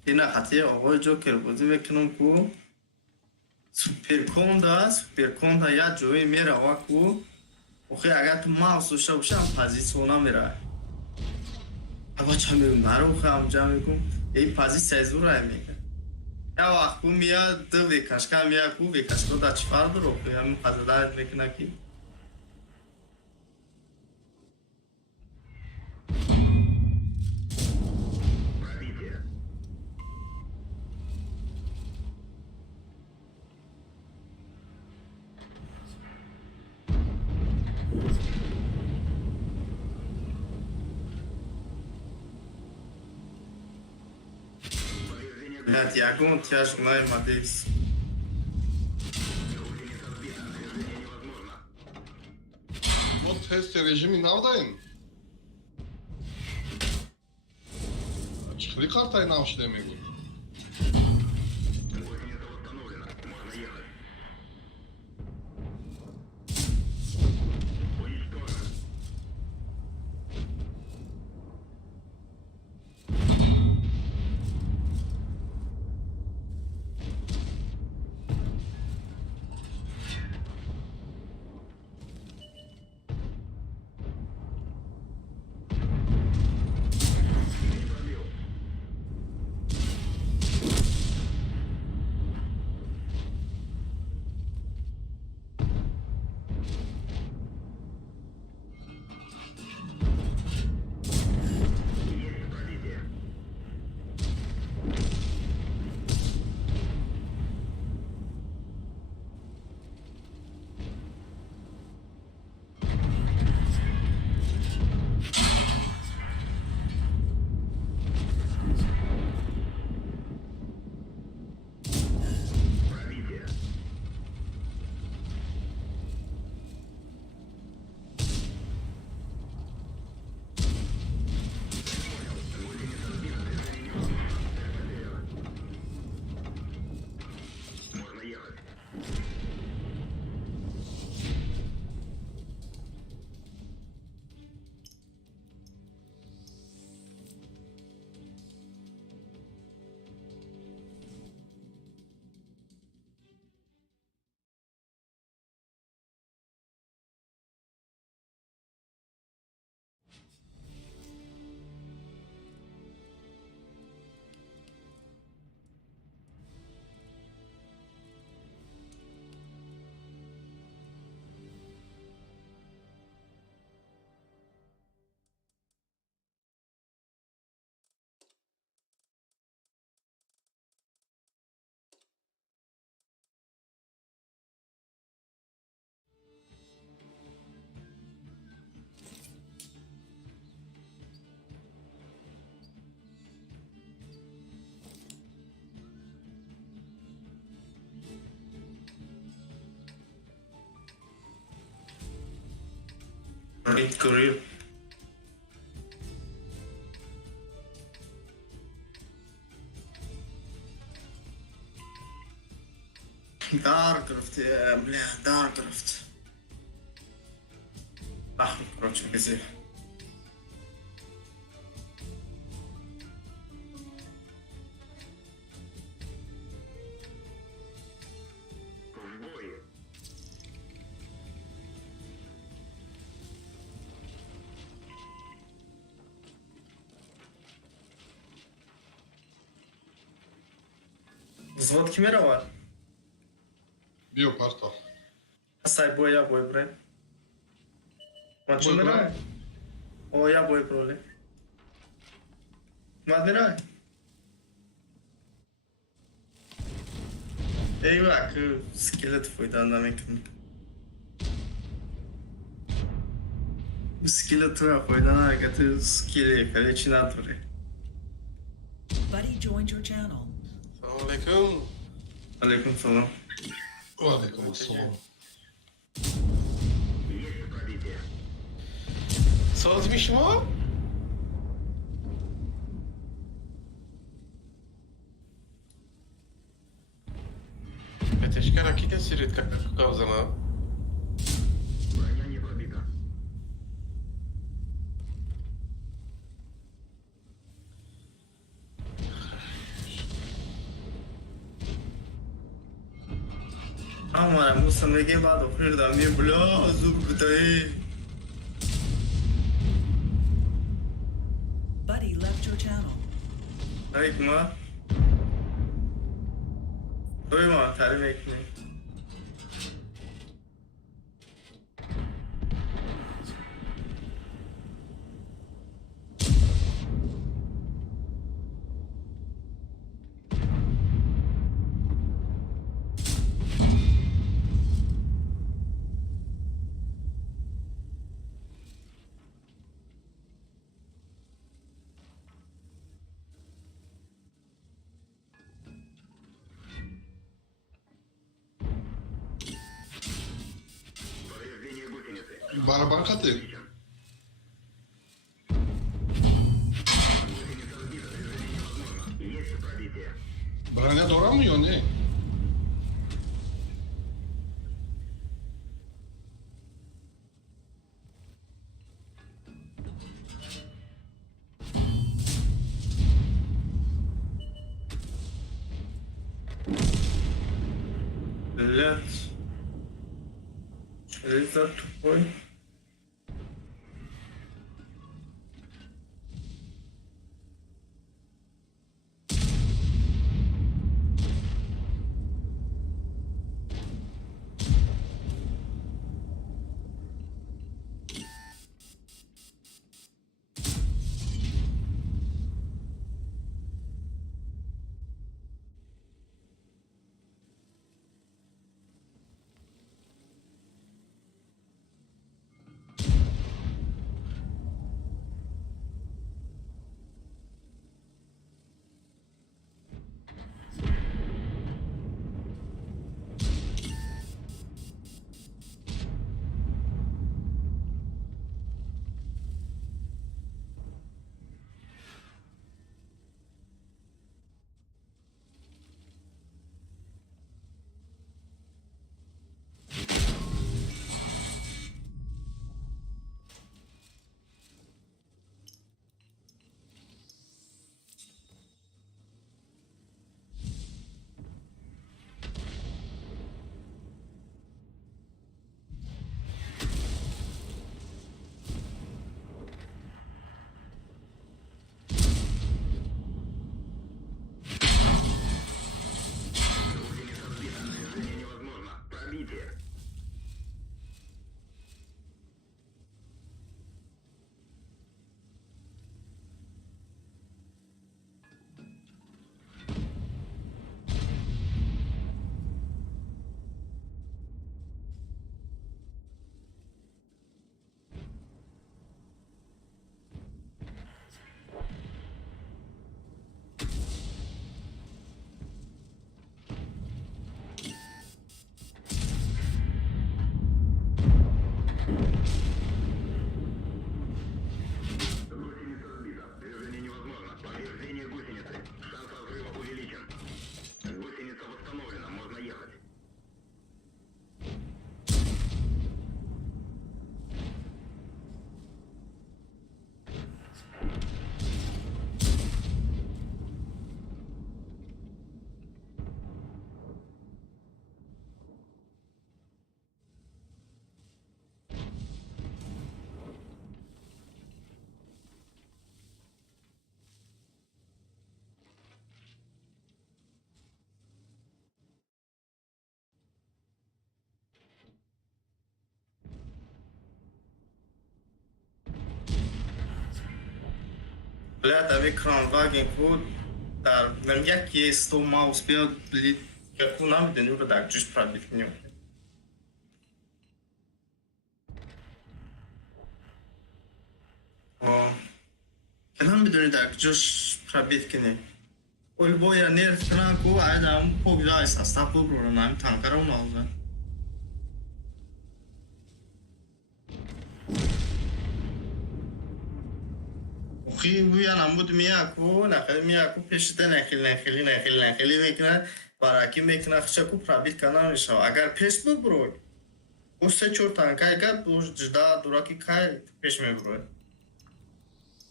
این خطی آقای جوکر بودی بکنم کو سوپرکوندا یا جوی میره و کو اوخی اگر تو ماوس روشه باشه هم پازیسیونا میره اما چه میگم نره اوخی همجا میگم این پازیسیه زوره میگه یا وقت کو میاد دو ویکشکا میاد کو ویکشکا دا چی فرد رو اوخی همین پازیدارت میکنه کی Блядь, я гон тяж гнаю мадейс. Вот тест режими навдаем. Чихли картай навшли мегу. Гусеница установлена. Можно ехать. Уничтожен. Не пробил. Ring kuruyor. Даркрафт, бля, Даркрафт. Нахуй, короче, газель. В бой. Взвод Химера var. Bio pasta. Sai boya boy bre. Maçı Boy mı bre? ne? O ya boy prole. Madera. Eyvah que skelet foi dar na minha cama. O skeleto foi dar na gata skele kaleci naturi. Buddy joined your channel. Selamünaleyküm. Aleyküm selam. Aleyküm selam. Есть пробитие. Sözmüş mü? Ateşkar akide сирит, как указано. Броня не пробита. Ama Musa mege बाद फिर दामी बुला जुब बताए. Buddy left your channel. Ayık mı? Doyma tarim ekmeği. Повреждение гусеницы. Baraban katı. Есть пробитие. Branya doramıyor ne? Блять. Это тупой. Блядь, а ви кранваген ку дар як 100 ма успел блин как намеден уже так чуть пробить не. О. Нам بدون так جوش пробить кине. Ой боя нерв транку адам пограйса стапл бро нам танкара умалза. خیلی بویا نمود میاکو نخیلی میاکو پیشته نخیلی میکنه برای میکنه خشکو پرابیت کنه میشه اگر پیش ببروی او سه چور تانکه اگر دوش جدا دوراکی کای پیش میبروی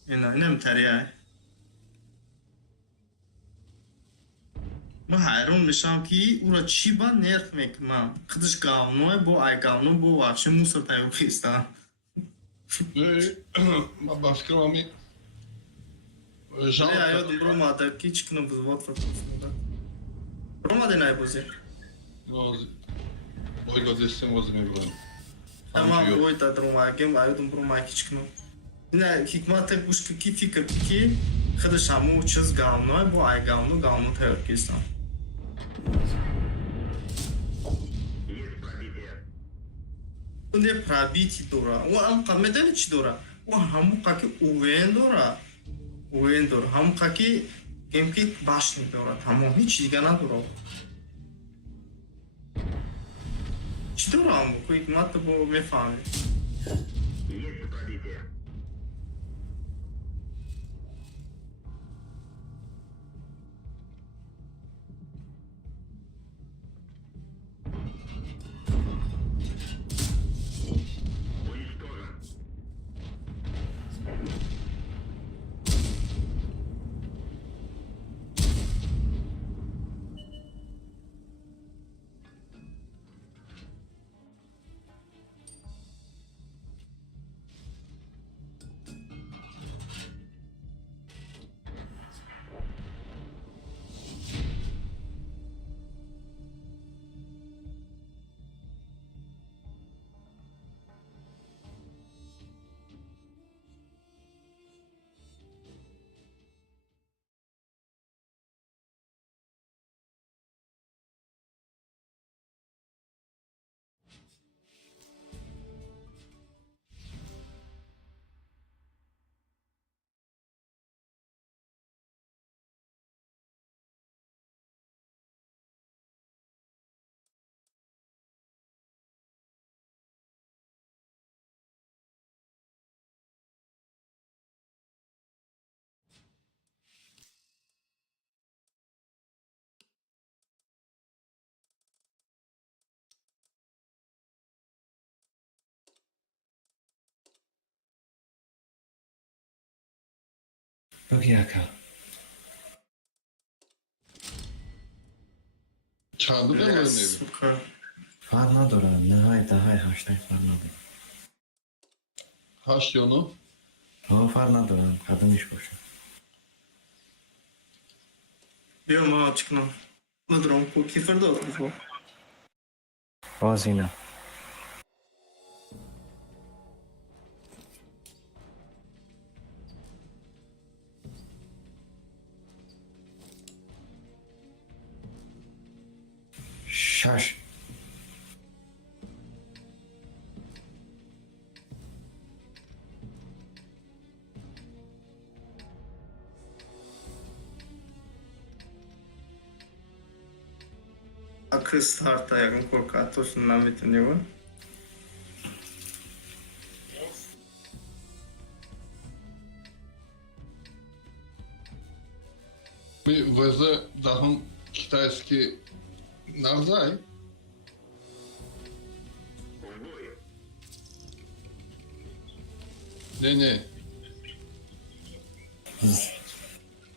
اینا نمیتریه من حیرون میشم که او را چی با نرف میکنم خودش گاونوه با ای گاونو با وحشه موسر تایو کیستم Başka mami. Ne ayıyordum Roma'da ki çıkını buz vat fakültesinde. Roma'da ne yapıyorsun? Ojgo desem ozme bulan. Tamam bu da Roma'ya gem ayıyordum Roma'ya ki çıkını. Yine hikmete kuş ki fikir ki kıdışamı uçuz gavno bu ay gavno tayyor kesin. Bu ne pробитие dora. O am kameden hiç dora. O hamu kaki uven dora. Uendor ham kaki gemki başni dora tamam hiç ilgana dora. Hiç dora am bu hikmet bu mefami. Есть пробитие. Уничтожен. Çok iyi akal. Çandı da mı öyleydi? Suka. Farna dora. Nihayet daha iyi haştay farna dora. Haş yonu. O farna dora. Kadın iş boşu. Diyor ma çıkına. Bu durum bu kifir de oldu. O zina. Şaş. Akıl starta yakın korku atıyorsundan bitiniyor. My weze dachą kитайski nawzaj. В бой. Nie.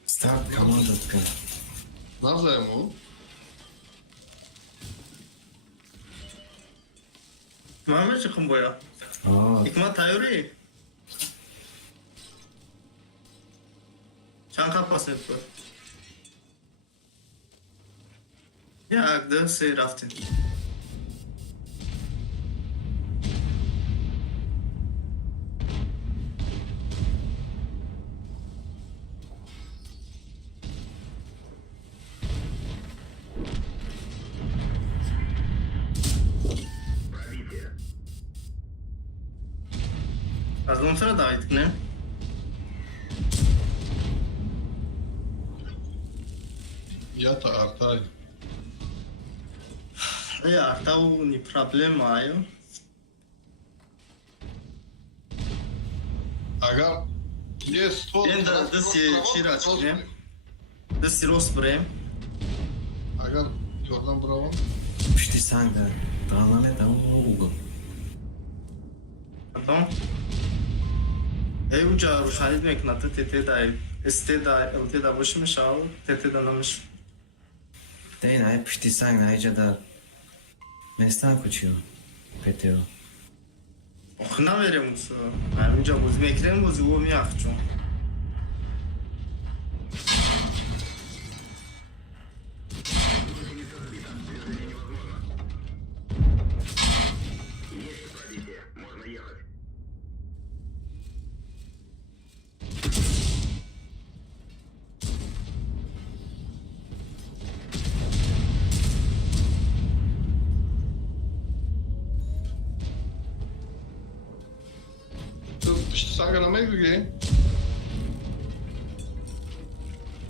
Start komandotka. Nawzajem mu. Mehmet çıkın boya. O. Hikmet tayori. Çan kapasın bu. Ya agda se raftin. Разломтера давайте к нам. Я-то артай. Артау не проблема, айо. Agar есть стол... Endi biz chira chiqdim. Biz siros birem. Agar yordam beraman. Pishti sangda. Dağlanı da oldu. Потом. Uca rushani meknatı TT da ST da LT da başmış al. TT da namış. Deyin ay pishti sangda ayca da mestan kuçuyor. Peteo. Oxuna verem usu. Uca uzmekrem uzu o mi axçu. Есть пробитие. Можно ехать. İşte sagaramayı güge.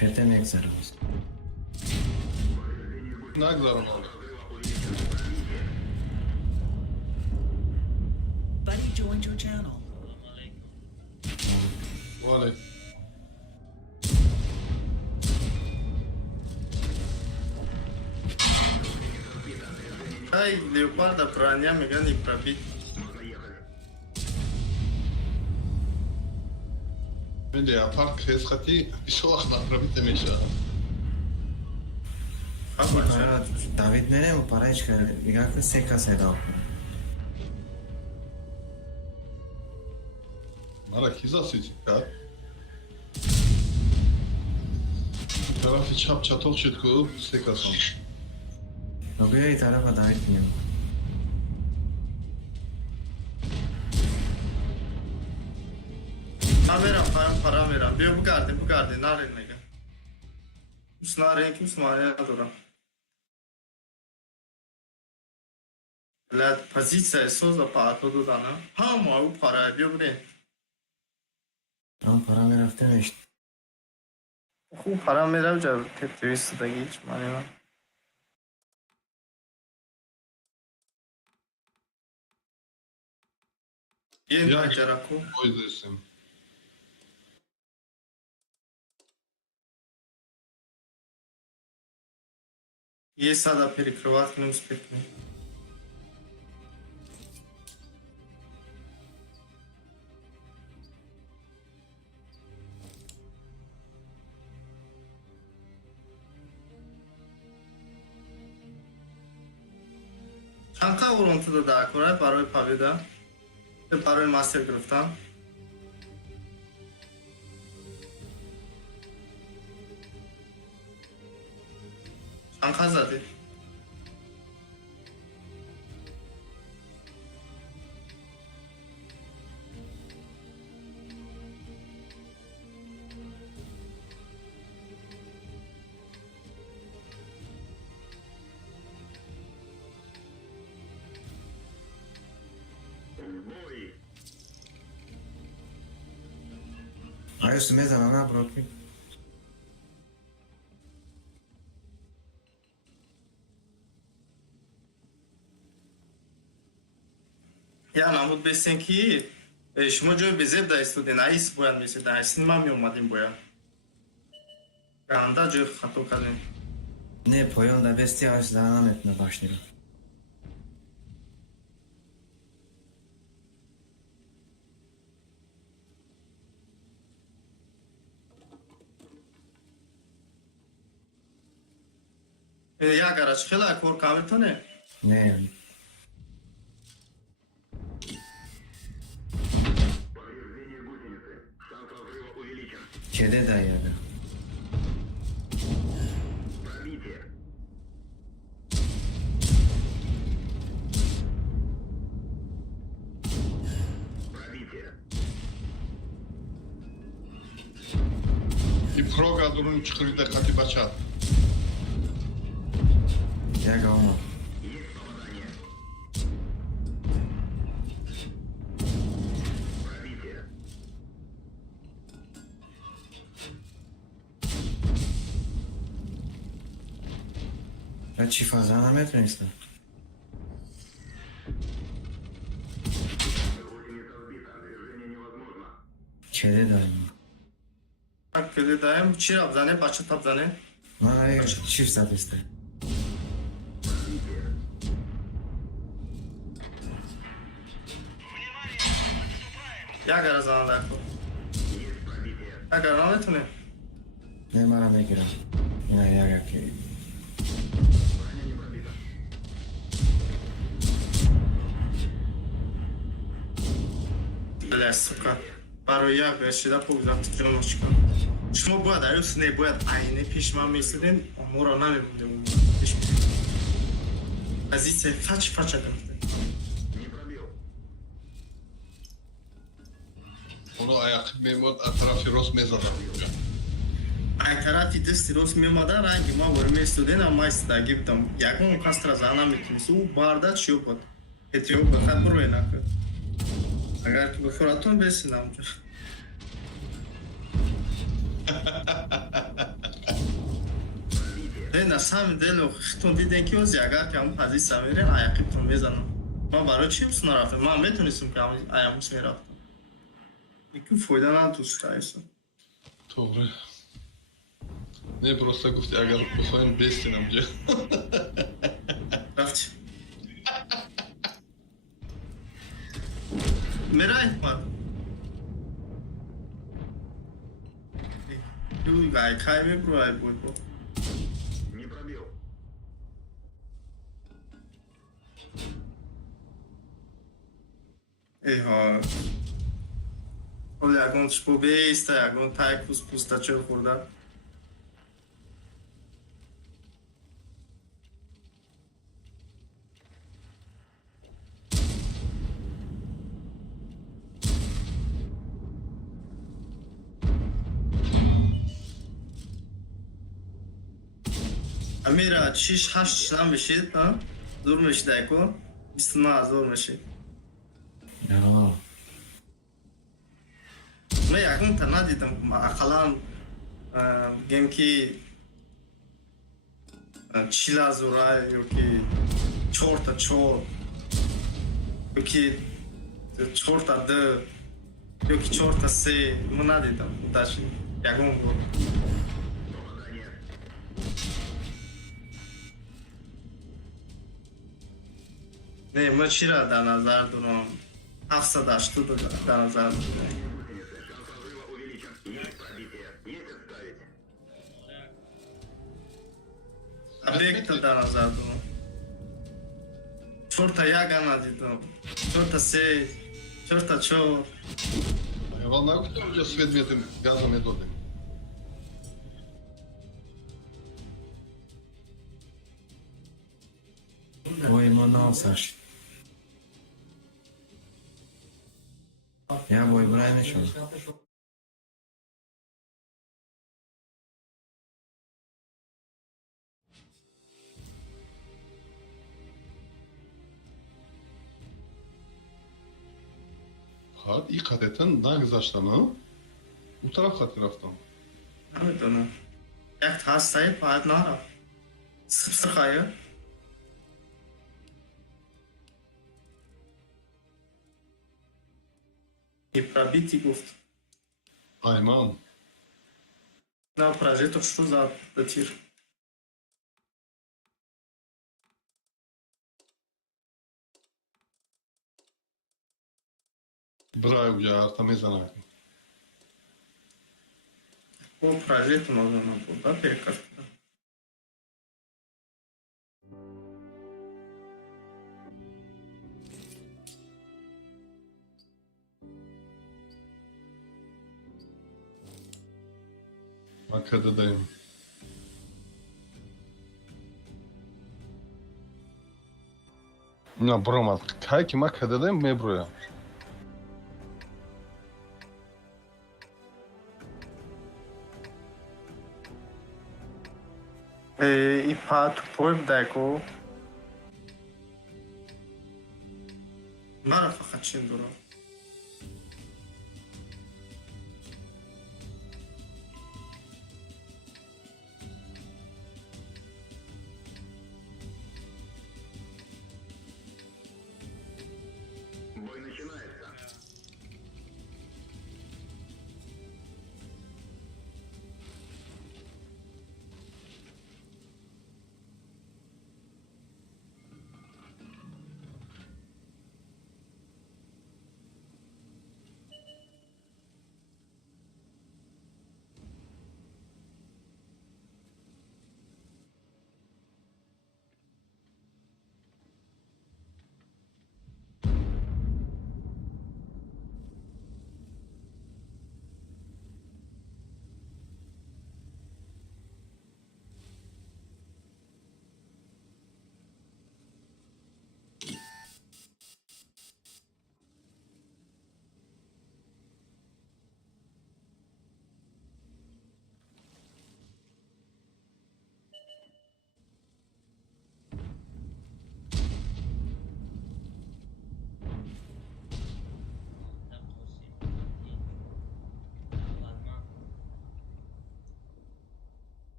Pete ne zararız. Ne güzel oldu. Buddy joined your channel. Vale. Ай, леопарда броня мега не пробить. Ben de yapar keskati bir solak nakrabit demiş ya. Хабача. Para David nereye bu para çıkar? Nikaklı seka seda oku. Mara kizası çıkar. Tarafı çap çatok çıtkı sekason. Noguya iyi tarafa David mi? Kamera para mera. Bir bu gardi narin mega. Us narin ki us maya dura. La poziția soza pa todo dana. Ha mă para bir bre. Ama para verafte ne işte. Xu para mera uca teptevisi da geç mane. Yeniden Jaraku. O yüzden. Ей сада перекрывать не успеет. Çanka vuruntuda da Koray paroy pavida. Ve paroy master graftan. Çanka zaten. Бой! Ay üstüme zamana bırakayım. Я намуд бесен ки шумо ҷои безеб да истуден аис бояд месед айсин ма меомадим бояд ганда ҷои хато кардем Ne poyon da besti ağaçlarına etme başlıyor. я гарач хела кор камертоне Ne yani? Повреждение гусеницы. Шанс разрыва увеличен. Kede dayadı. Пробитие. Пробитие. Bir proga durun çıkır da katı başa. Ya gavma. Есть попадание. Пробитие. بعد چی فازا نمیتونستم. Гусеница сбита. Движение невозможно. کده داریم. Так, киде даем, чи абзане, бача табзане. من های چیف زدسته. Як разан дако. Як рано метуне. نه منم بگیرم. اینا یکی. Бля, сука. Барои як рашида погзавти ҷоночка. Шумо бояд аёс не бояд айне пешман месиден, моро намемонде. Позиция фач-фача гирифта. Не пробил. Onu ayak memur tarafı Ros mezada. Ай тарафи дасти рост меомада ранги ма вар месуден ама истаги будам. Ягон кастра зана метунис. Ӯ барда чиё буд? Петрио бахад бурое накард. Агар ки бихӯратон бесинам. на самом деле хитон диден ки ози агар ки ҳамун позиция мерен аяқибтон мезанам. Ман барои чи бус нарафтам? Ман метонистам ки аямус мерафтам. Икӣ фоида надошт айса. Doğru. Ne просто гуфти агар бихоем бестинам ҷа. Рафти. Мерай ман. Ай кай мебро ай бой бо. Не пробил. Эҳо. Оли ягон шпо беиста, ягон тай пустачо хӯрда. Амира 6-8 нам бишид, а? Зур мешид айко? 29 зур мешид. نه. من ягон та надидам ақаллан бигем ки 40 зура ёки 4 та 4 ёки 4 та 2 ёки 4 та 3 мо надидам даши ягон бор. Попадание. Не, мо чира дар назар дорам? 780 дар назар дорам. Гусеница. Шанс разрыва увеличен. Есть пробитие. Есть отставить. Объекта дар назар дорам. 4 та 1 надидам. 4 та 3, 4 та 4. Hayvan ne yapıyor? Svedmetin gazı metodu. وای ما ناسش. یا وای برای نشون. Hadi dikkat edin. Daha güzel ha? Bu taraftan. نمیدونم یک هستایی باید نرفت سبس خواهی پرابیتی گفت Ayman. نه پراجیتو شو زد به تیر Bravo ya. Tam ezanak. او پراجیتو نازنم بود با پیکر Arkadadayım. Ya Broma, kayki makadadayım mı buraya? ای پا تو پویب دایکو مرا فقط چین دورم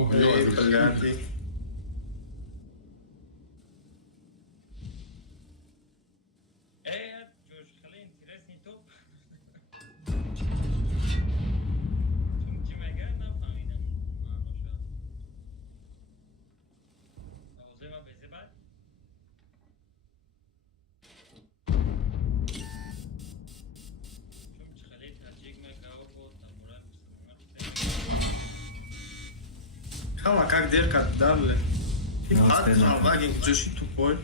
اوه يقعد بلادي. Calma, как дали. И Ну, пад теперь надо. трамваги, джоши тупой.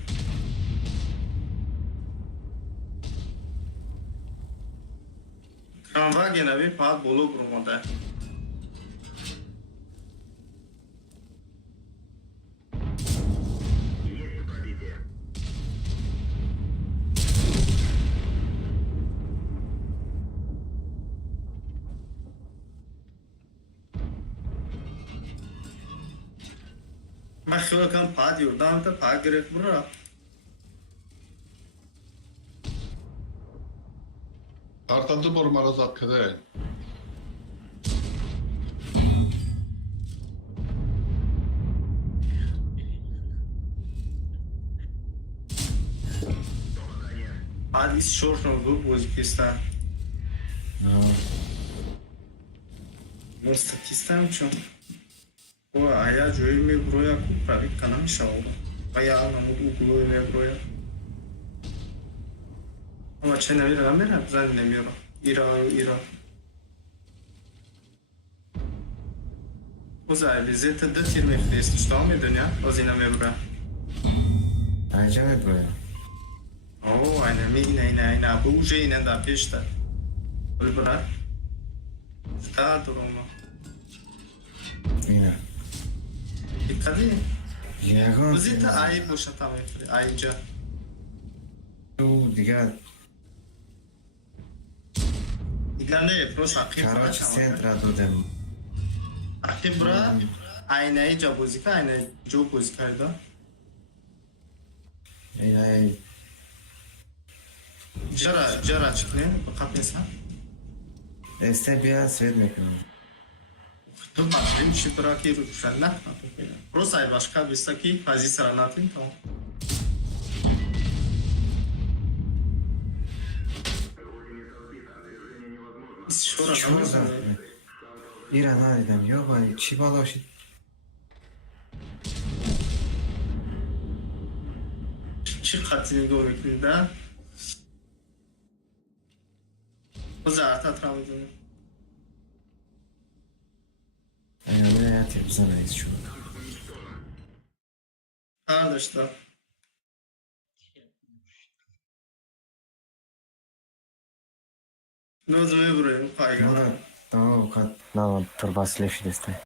Трамваги нави пад боло громада. Есть пробитие. من خیلی کم پاد یوردم تا پاد گرفت برا. артанды бор магазат кадай. پاد ایست شورت رو دو بوزی کستم. Просто кистам чё? О, а я жою ми броя правит канам шаоба. А я намуд углу ми броя. Ама че намира намира зан намира. Ира. Озай визита да тир мехтест. Что ми дуня? Озина ми броя. Айча меброя. О, айна ми ина. Бу уже ина да пешта. Ой брат. Ста дурома. Ина. Дикади. Ягон. Визита ай боша там ефри. Айджа. Дига. Игане просто ақиб Короче, брат. центра додем. Ақиб брат. Айнаи ҷо бозӣ ка, айнаи ҷо бозӣ карда. Ай. Ҷара чикне, қапеса. Эсте бия свет мекунам. Ту патрим чӣ бра ки рӯшан накна. Просто ай башка биста ки позитсияра натин то. Шора Чё за? намезане. Ира надидам, ёбани, чӣ балоши? Чӣ қатъи нигоҳ мекунӣ да? Зарта мезанӣ. Айна я тир бизана из чё? Кар дошта. Нозу мебурем пайга. Мора, то кат на турбасы леши дестай.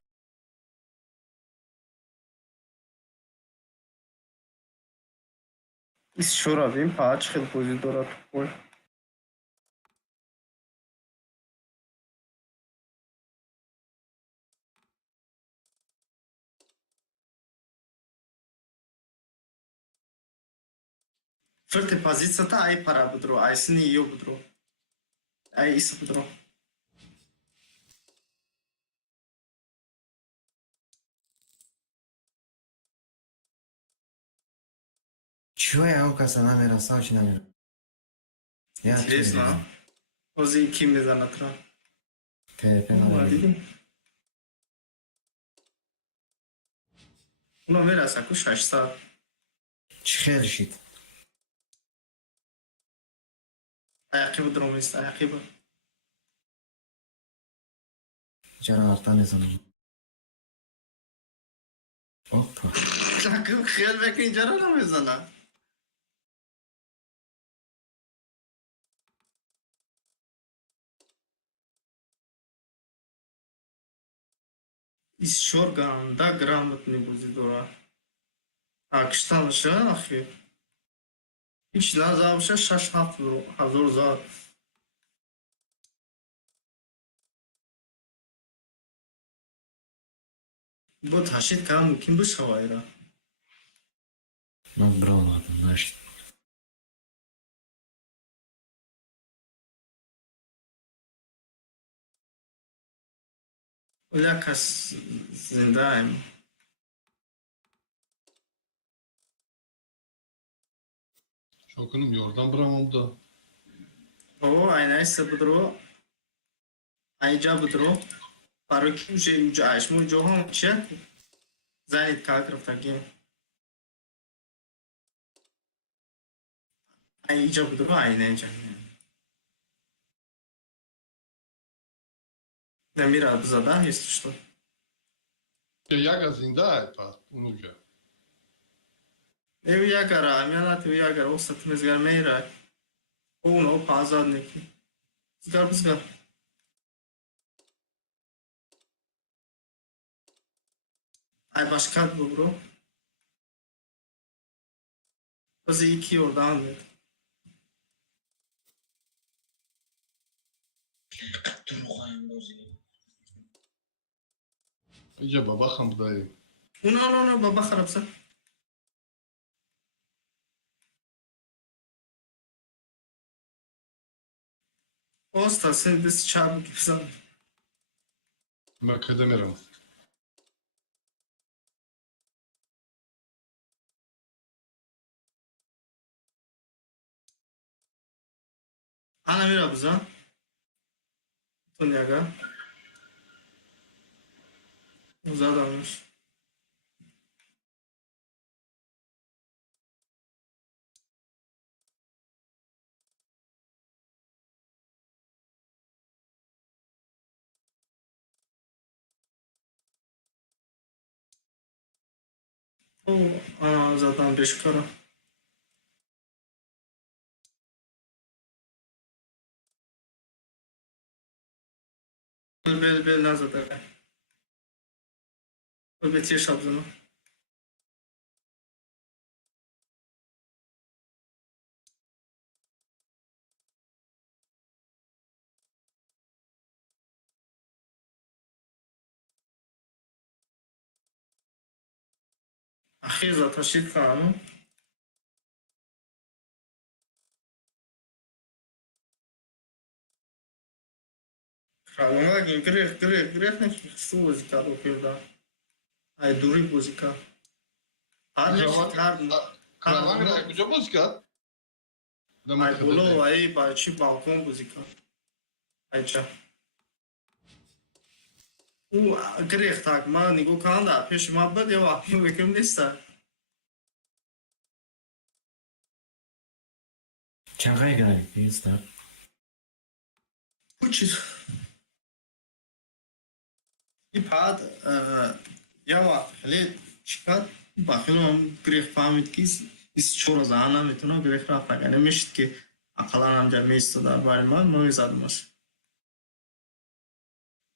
Ис шора бин пач хел бозӣ дорад тупой. Фирти позицията ай пара будро, ай сини ё будро. Ай иса будро. Чё я окаса намера, савчи намера? Я Интересно, а? Ози ким мезанад ра? ТП Ма намера. дидим. Уно мераса ку 600. Чӣ хел шид? Аяқи будро мест, аяқи буд. Чара арта мезанам. Опа. Ким хел мекунӣ ҷара намезана? Бисёр ганда грамотный бозӣ дорад. Акштанаша ахи. Ҳеҷ назабаша 6-7 ҳазор зад. Бо ташид кам мумкин бишавайра. Ман биромадам, нашид. Якас зиндаем. Şokunum yordan bıramam da. О, айнайса будро. Айджа будро. Бароки уже уҷааш мо ҷоҳон чия? Занит калкраф таги. Айджа будро айнайҷа. Намира бзада есть что? Яга зиндай па унуга. Eu ia gara, minha tu ia gara, ossa tu mesgar meira. Ou não, azad neki. Zgar bzgar. Ay başka bu bro. Bazı iki oradan ver. İyice baba xam budayım. No, baba xarabsa. Osta sen biz çabuk güzel. Ben kıdemirim. Ana mira bza. Tunyaga. Uzadanmış. O, zaten 5 kara. Bel ne zaten. Betiye şabzını. Ахи zaten şit kanı. Kralına gin greh ne ki su muzika okuyordu. Ay duri muzika. Hadi Kravan da güzel muzika. Ay bolo ay başı balkon muzika. Ayça. U greh tak ma nigo kanda peş muhabbet ya vakti bekim neyse. Чангай грай, пизда. Учит. И пад ява хле чикат бахилом грех фамид кис из чора зана метуно грех рафта гане мешит ки ақаланам ҷа меистода бари ман мезадмаш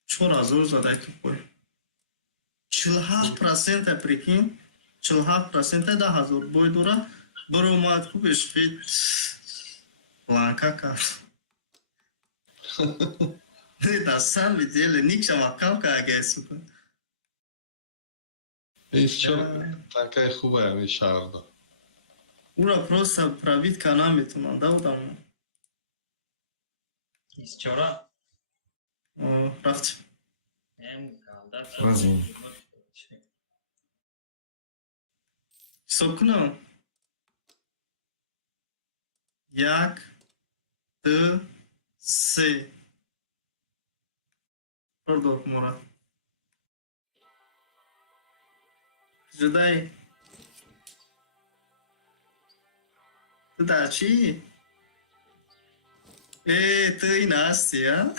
чора зур задай тупой 47% прикинь 47% да ҳазор бой дора баромад хубеш хит ланка кард на самом деле никша макалка агай сука İşçi такая хубая ми шарда. ура просто пробить канал метунам да удам Из вчера? рафт Розин. ҳисоб кунам 1 2 3 пардон мурат Жудай. Ты да чи? Ты Настя.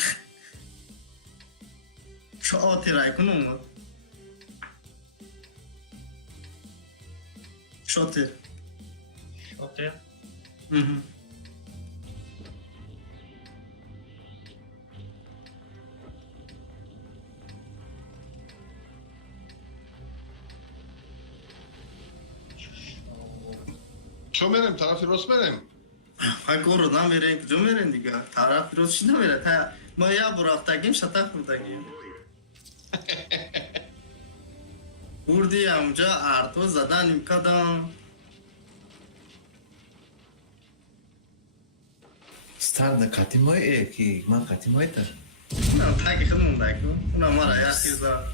Что ты райкунул? Что ты? Что ты? Угу. Čo merem, tarafı roz merem. Ай городан берем, куҷо мерем дига? Тараф пирос чӣ намера? Та мо я бурафтагим, шатак хӯрдагим. Бурдиам ҷа арто задан имкадам. Старда катимой ки ман катимой та. Não, tá aqui, não dá aqui. Não, mara, é assim, da.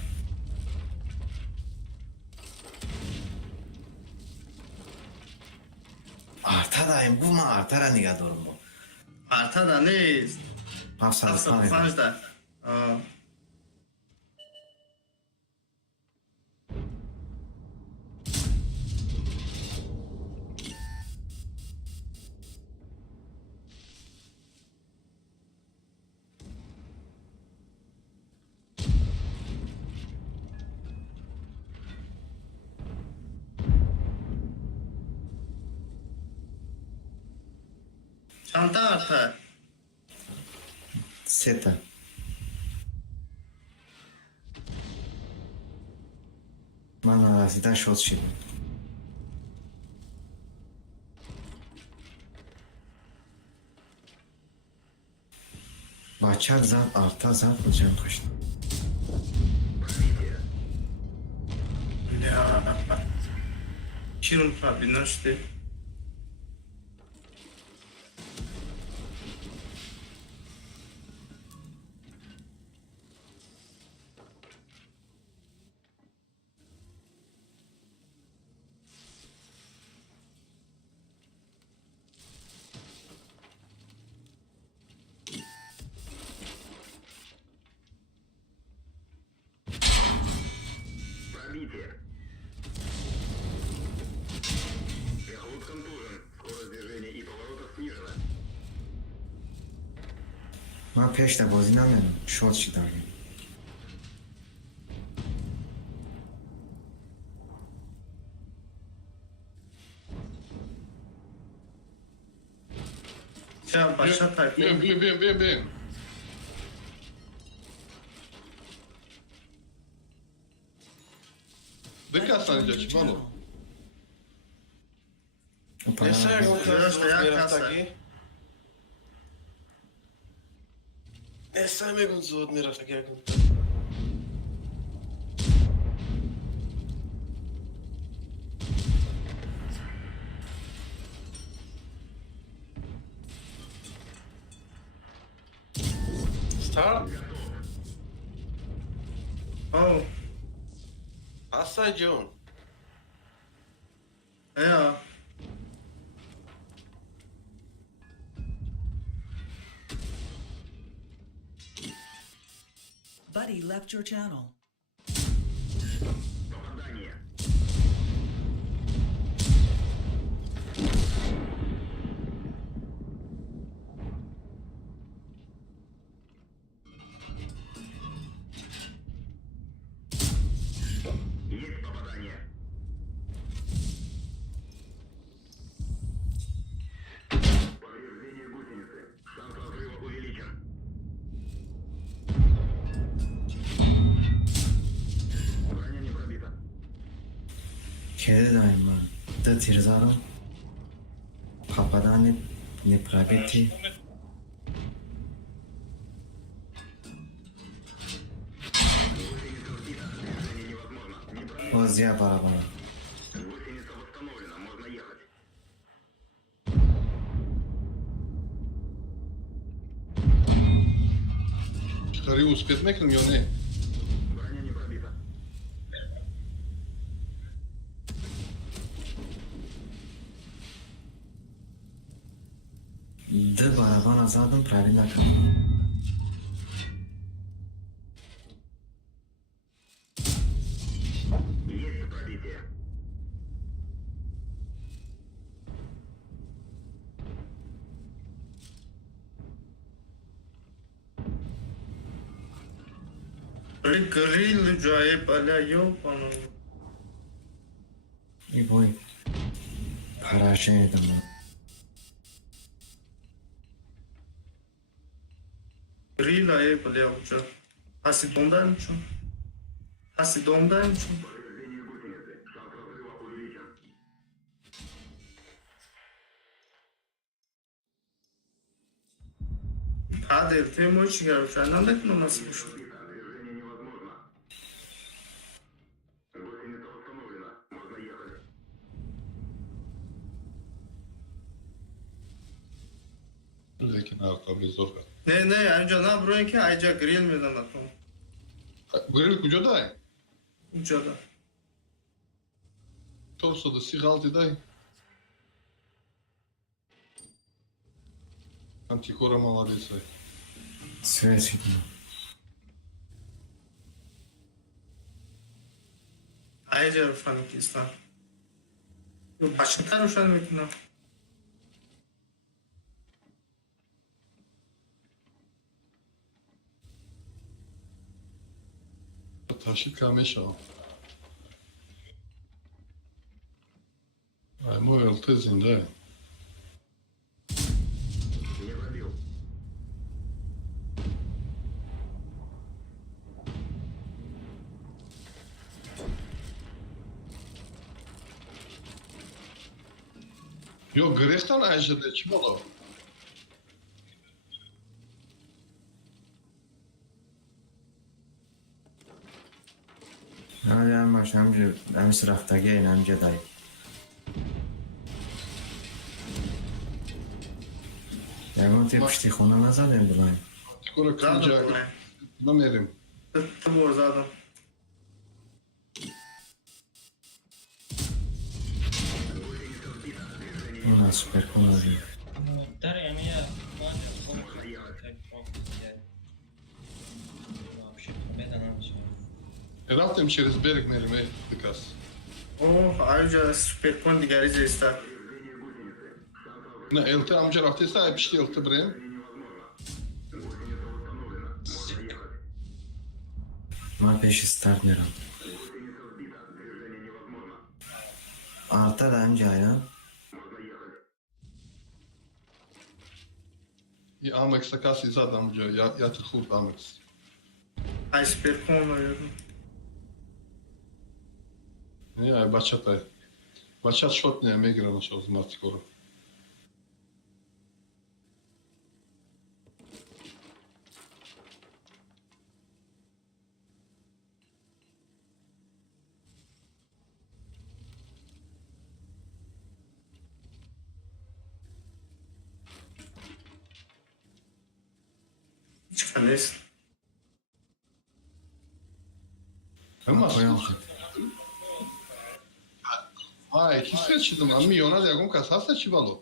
Artadayım. Bu mu artara niye doğru mu? Arta da ne? Hafsa Hafsa falan. kufanç da. Aa. Çanta arta. Seta. من رسیدن شد شد. بچه زد arta زد bu can koştu. Ya. Çirun tabi nasıl? Пробитие. Пехот контужен. Скорость движения и поворотов снижена. من پشت بازی نمیدونم شد چی داریم. Ya başa tak. Bien. De Buddy casa, joined your gente, mano. channel. O para Essa é Biraz da ya a kasa. aqui. Essa é meio dos outros, mira, aqui. Start. Oh. Passa, John. Ya. Buddy left your channel. Попадание. Есть попадание. Повреждение гусеницы. Шанс разрыва увеличен. Броня не пробита. کده داریم من ده تیر زارم پاپادان نپرابیتی بازیه برابر Гусеница восстановлена, можно ехать. Çıkarıyor uspet etmek mi ne? Броня не пробита. ده برابر زدم پرابی نکنم Есть пробитие. Grill جای بالا yok onun. ای بای پراشه ایدم من Grill ayı بالا yok. Hasi dondan için. Hasi dondan için. Повреждение гусеницы. Шанс разрыва увеличен. Hadi Temo çıkar. Sen de bunu nasıl bir şey? Движение невозможно. Гусеница восстановлена, можно ехать. Lekin arta bezor. Ne اینجا نه برو اینکه اینجا گریل میزنم Grill kujadai? اینجا دا Torso da sigalti dai. Antikora молодец. Связь видно. اینجا روشن کیستم بچه‌تر روشن میکنم Taşit kameşa. Ay moj altezin dai. Не пробил. Yo greftan ajde çimalo. حالا هم باشه همیشه رفتگی این همجا داری یکم توی پشتی خونه نزدیم بلایم Antikora زدم kılacak. کنه Namerim. تو بر زدم اون از سوپر کن داریم Ну, Дарья меня вообще победа нам все. Raftem через берег мерим tıkas. اوه اینجا سوپر کن دیگری زیسته Ne elte amca raftesa yapıştı elte brem. من پیش استارت میرم آرتا da همجا یا I Amex takas izad amca yatır hurt Amex. ای سوپر کن رو Ne ay baçatay. Baçat shot ne megra našao znati skoro. هیچ نیست Ama پایان خود ay hissetçidim ama Yona Dragon kasasa çivalo.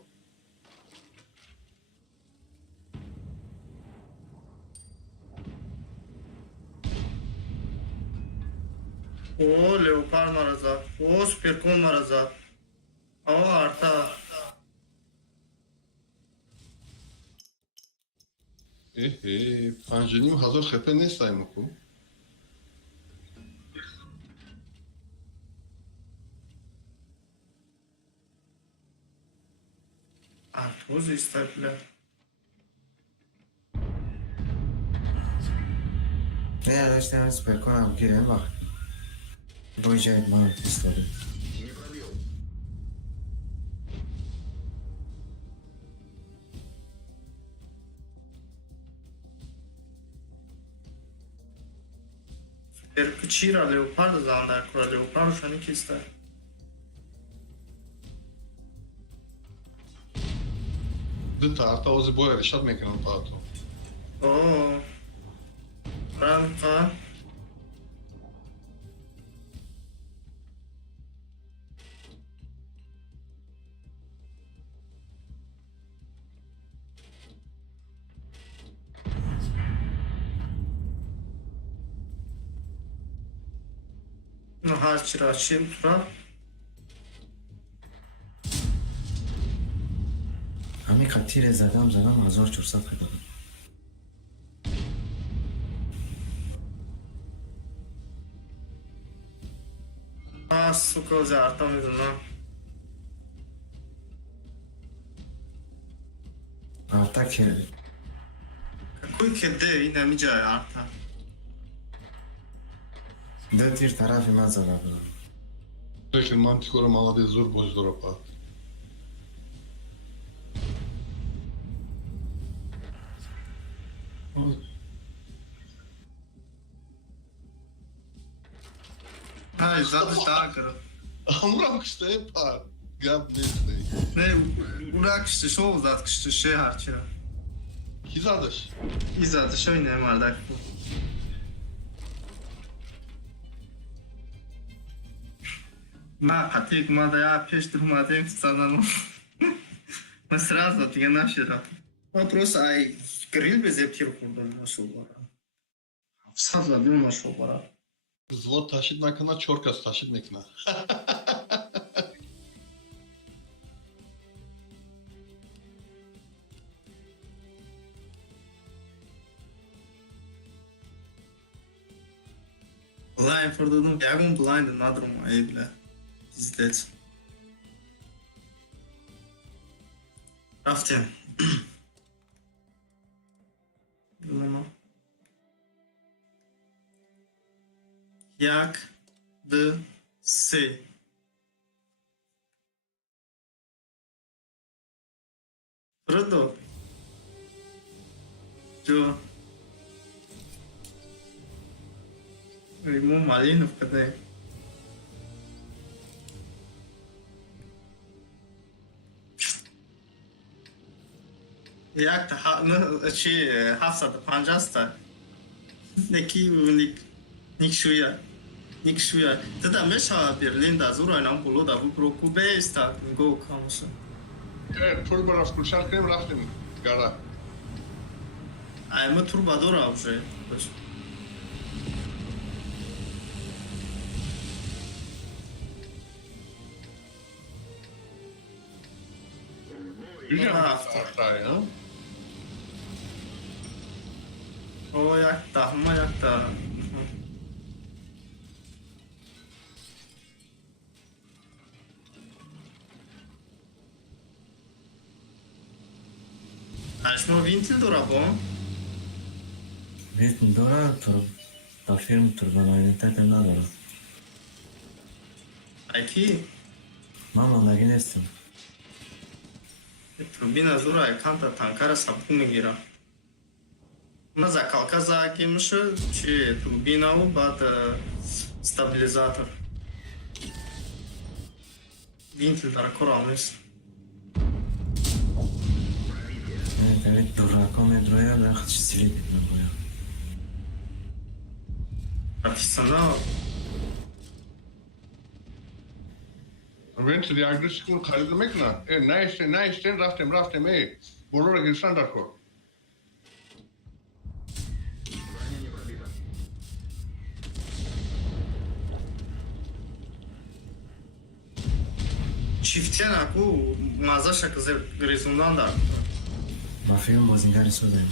اوه لیوپار مرا زد اوه سوپر کن مرا زد اوه آرتا Panjenim hazır xepe ne sayma ku? ارتو زیسته بله نه داشتم از سوپر کنم گیرم وقت بای جاید من استوری Не пробил. سوپر چی را لیوپار زنده کرا لیوپار روشنی کیسته Dita arta ozi boya rişat mekran pato. اوه برم کن نه هرچی را چیم تو را همین که تیر زدم 1400 خدا сука за арта میزنم آرتا که کوی که ده این همی جای арта دو تیر طرفی من زده بودم Lekin mantikora молодец zor boz dora pat. های زدش daha کرد Amram kışta par. Gap ne işte. نه او را کشته شو زد کشته شه هرچی را کی زدش؟ این زدش اینه مردک بود. من قطعی اومده یا پیش در اومده زدن من سراز دیگه نشد. من پروس ای گریل به زب تیر خوردم نشو برم. 700 زدیم نشو برم. Zvod taşıt makina, çorkas taşıt makina. Blind fırladım. Yagum blind another one ey bile. İzlet. Raftem. Bilmem. Jak dy sy. Продо. Чё? Ему Малиновка, да. Як та ну чи 750 neki nik şuya nik şuya da mesela Berlin'de zorayla bulu da bu prokube ista go kamusu Evet, turbo raskuçar krem raftin. Gara. ay mı turbador avcı Güzel hafta ya. o yakta ama yakta Aşma vintil dorabo Vist dora ta film turbonalitate nadar. Aki Mama naginestim. turbina zura kanta tankara sapu migira на закалка закинуша, че турбина бата стабилизатор. Винтил таракорамис. Evet, durakome droya da hiç silip etme bu ya. Artisanal. Ben size agresifin kaydı makina. Nice, raftim, Borora girsen dakor. Броня не пробита. Çiften aku maza şakızı rezundan da. Ma film bozingari sodayım.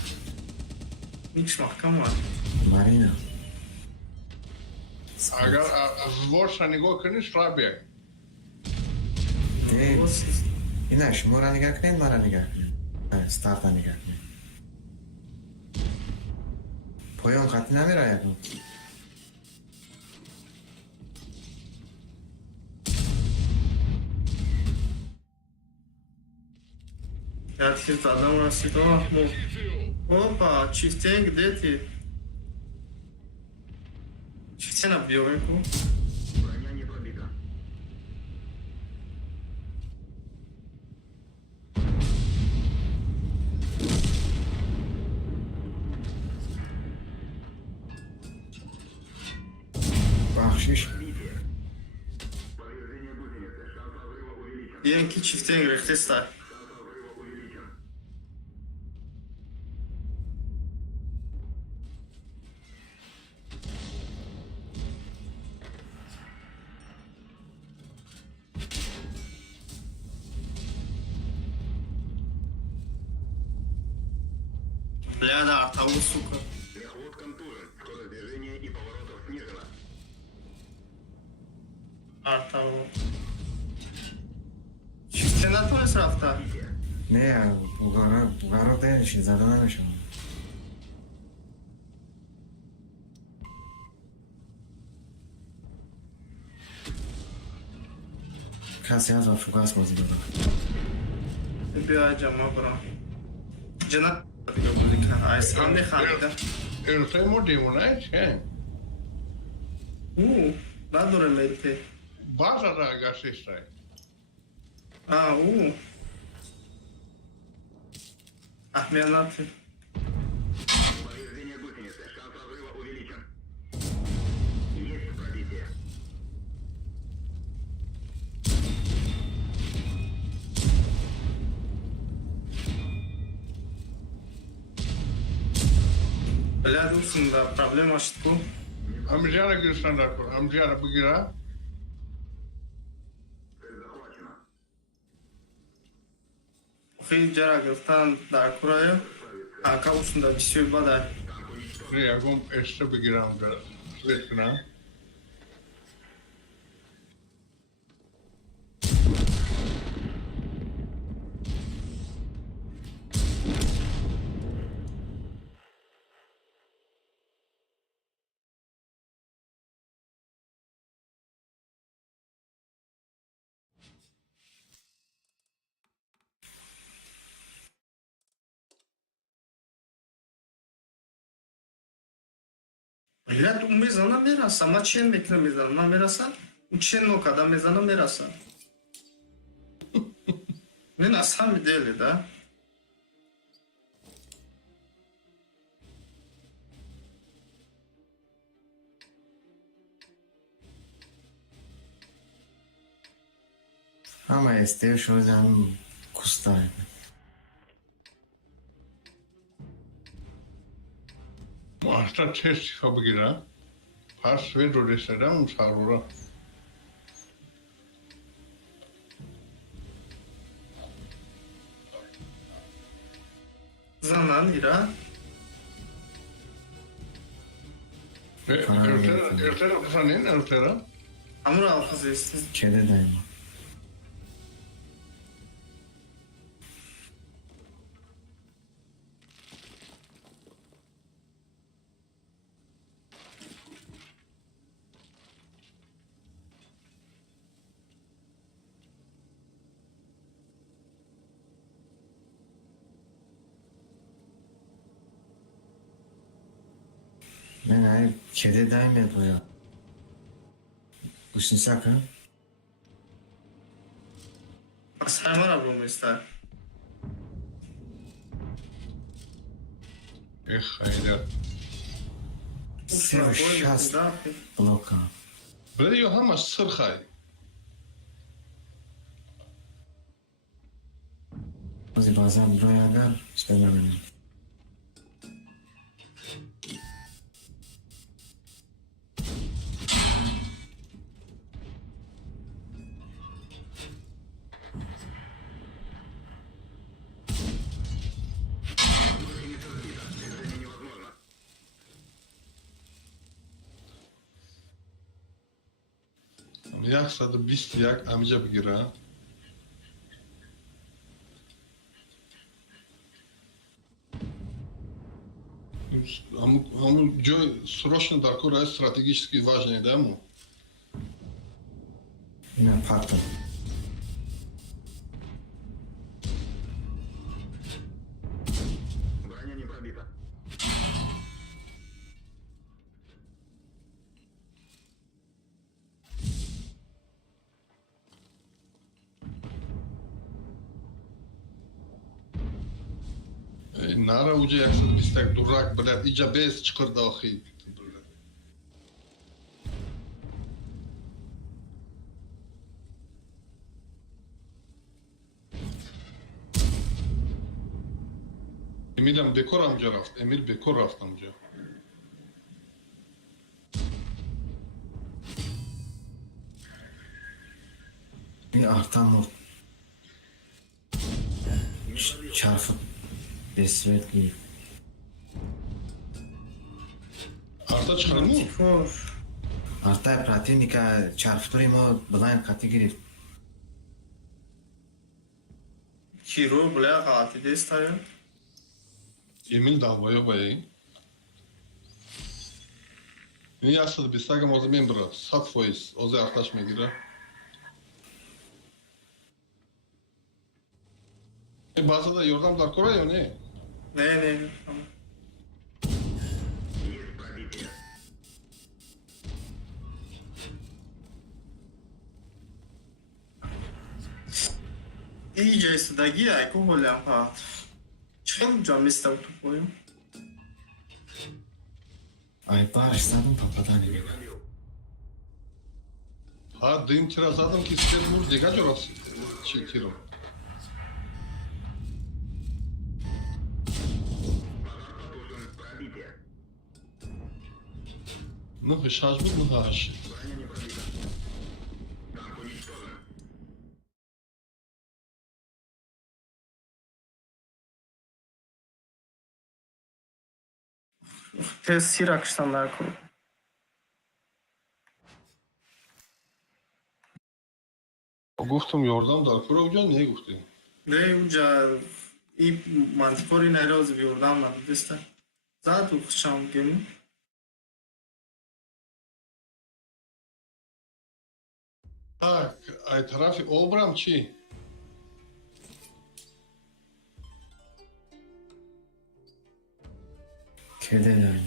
Niks mahkam var. Marina. Agar zvor sanigo kırını şrabiye. Te, inaš, mora nikakne, mara nikakne. Starta nikakne. Pojom kad namjera jako. Ya tir adam orası da mu. Opa, çiften gideti. Çiften yapıyor ku. Броня не пробита. Bahşiş. Повреждение гусеницы. Шанс взрыва увеличен. Diyelim ki çiften greftestar. Шанс взрыва увеличен. Bля da artavu suka. Мехвод контужен. Скорость движения и поворотов снижена. Artavu. Çiften atma esrafta. Ne ya, bu garo değil işin zaten neymiş ama. Kas yazma, fugas bozuldu. Bir acama bura. Cenap gördük ha. Ay samde khanida. Ürfey modemu ne? Da dore mete. Baza da gasistay. Ahmeyanatı. Бля, Русин, да, проблема что? Амжара girsen de kur. Amjara bu gira. Цель захвачена. Хей, Джара, Гилтан, да, Курая. А, Каусин, да, все, бада. Reagum este bu gira amjara. Svetna. Бля, tu mezana merasa, ma çen bekle mezana merasa. Uçen o kadar mezana merasa. Ne nasıl bir deli da? Ama este și o zi am custare. Asta test bu gira. Pas svet o desedam sarura. Zanan ira. Ertera kısanen ertera. Hamur alfazesiz. Kede daima. Ben hayır kede daima yapıyor. Düşünsek ha? Sarmar ablamı ister. Hayda. Uçma boy şans. da. Bloka. Böyle yok ama sırhay. O zaman bazen buraya da istemem. Jak sada bisti jak amca bu gira. Ему срочно такое стратегически важное, да, ему? Yine pardon. Броня не пробита. Nara uca jak sada bisti jak durak, blядь, iyice bez çıkırdı ahi. Emir'im Bekor amca raft, Emir Bekor raft amca. Bir artan o. Çarpıp desvetli. Arta çıkar mı? Tifur. Arta pratilnika çarpıtırım o blind kategori. Kiro bля gati destaya. Emil davaya bayayım. Niye asıl bir sakım o zaman bırak. Sat foiz. O zaman arkadaşma girer. Bazı da yordamlar koruyor ne? Ne. Tamam. Есть пробитие. İyice istediği ay kuhulan ha. Çıkınca ister tupuyum. Ay bağırışladım papadan gibi. Ha dым тиразадым ki свет муж дека жорас чекиром. Потужен. Пробитие. Ну, хаш был, ну, хаш. Tez Sirak'tan kur. Гуфтам ёрдам дар кора уҷа не гуфтем. Ne uca i mantikori neroz bir oradan da deste. Zaten kuşam gemi. Так, ай тарафи обрам чӣ? Kede yani.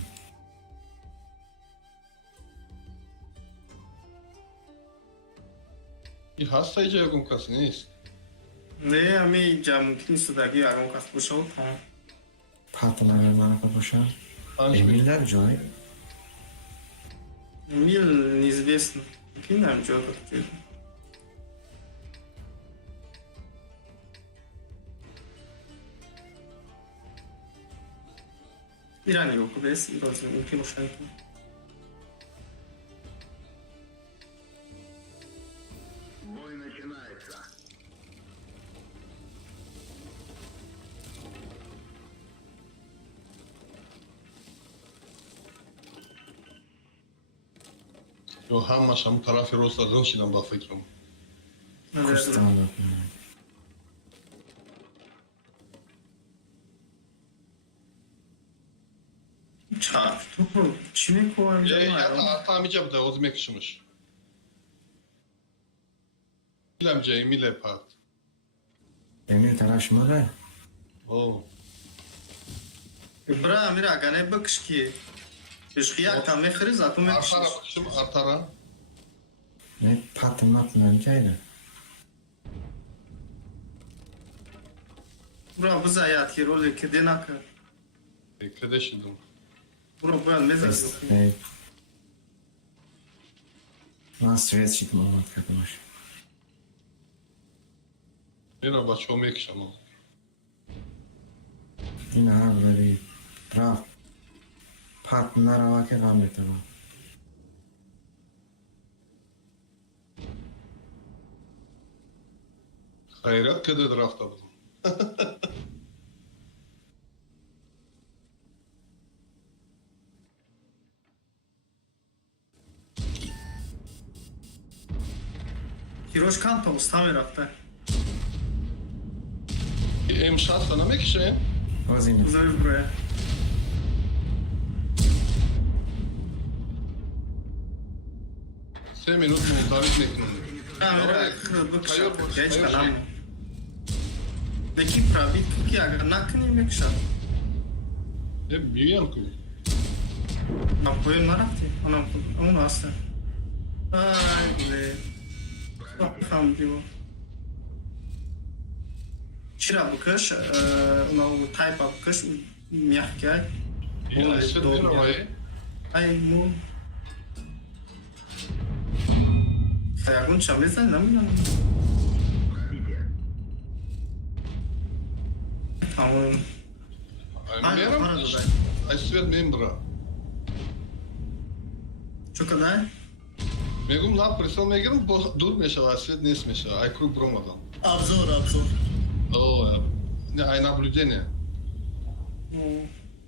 И ҳаста иҷа ягон кас нест. Ne ami jamkin sudagi agon kas kuşam tam. Patlalar bana kapışan. Панҷ мил. Emirler joy. Mil неизвестно. Кинам что-то тут. İran yok bes, İran mümkün olsan. Бой начинается. Ё ҳамашам тарафи рост азон шидам ба фикрам. Kustanlık. Çağır. Topu çime koyacağım. Ата амиҷа буда ҳозир мекушимаш. Милам ҷаи миле пат. Emir taraşmadı. О. Bra mira gane bakış ki. Işkiyak tam mekriz atı mekriz. Артара бикушим, артара. Ne patlamak kaydı. Bra bu zayat ki rolü kedi nakı. Каде шидам? Bra bu yan mezar yok. Нас свет щит мамат kapımış. Мера бачаҳо мекушам. Yine ha böyle prav. Patlar hava ki rahmet ama. Хайрат каде рафта будам? Kiroş kan ustam rafta. М60 намекушем? Ozini. Uzay buraya. Се минут монтажи мекунам. Kamera bakış. Hayır, Geç hayır, kalan şey. mı? Peki pravi ki agar nakni mekşa. Е биям ку. Напоен нарафти. Анам onu hasta. Ay be. Bakam diyor. Çira bakış, ona type bakış, miyahkay. Я свет мировая. Ay mu. Ayağın çabırsa ne mi? Tamam. Мерам. Ай, Ай свет мембра. Çok kadar. Мегум лап присал мегирам дур мешава, свет не смешава. Ай круг промадам. Abzor. О, не ай наблюдение.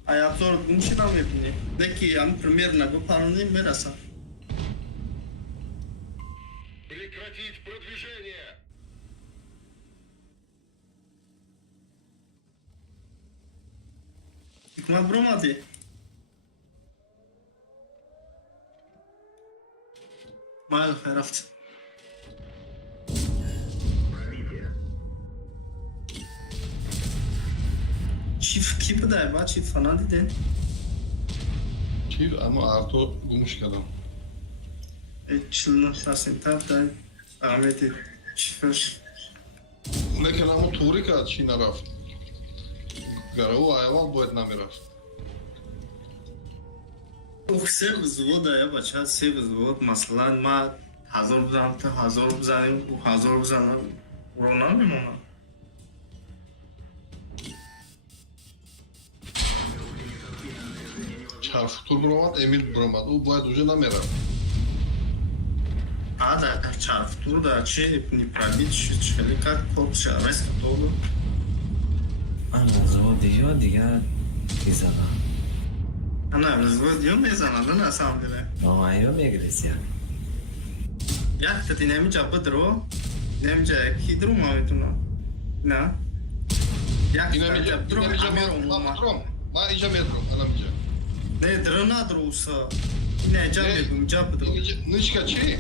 Ai abzor bunu şiran yapayım. De ki am примерно выполним мераса. Прекратить продвижение! Hikmet Bromadi. Mal heraft. Çift kipi der ba çift falan dedi. Чи ама арто гумуш кардам. Çılını şahsen tapta Ahmet'i çiftler. Лекин амо тури кард чи нарафт. Гараву айвал бояд намерафт. Se vзвода я бача se vзвод masalan ma hazır buzanım ta hazır buzanım bu hazır buzanım. Uğranan mı ona? чарфтур буромад, Эмил буромад. Ӯ бояд уҷа намерад. А, да, чарфтур, да, чи не пробить, или как код шарвеска todo. من از یا دیگر میزنم. Она разводил мезана, да, на самом деле. نامعیا میگریزیم. Як ты немиджа бдро, немиджа хидру маветуна. На. Як Ина ты бдро, миҷа амеро ман мума. медром. Ман иҷа медром, ана миҷа. Не, дрона друса. Не, джа бегум, джа бдро. Ничка чи?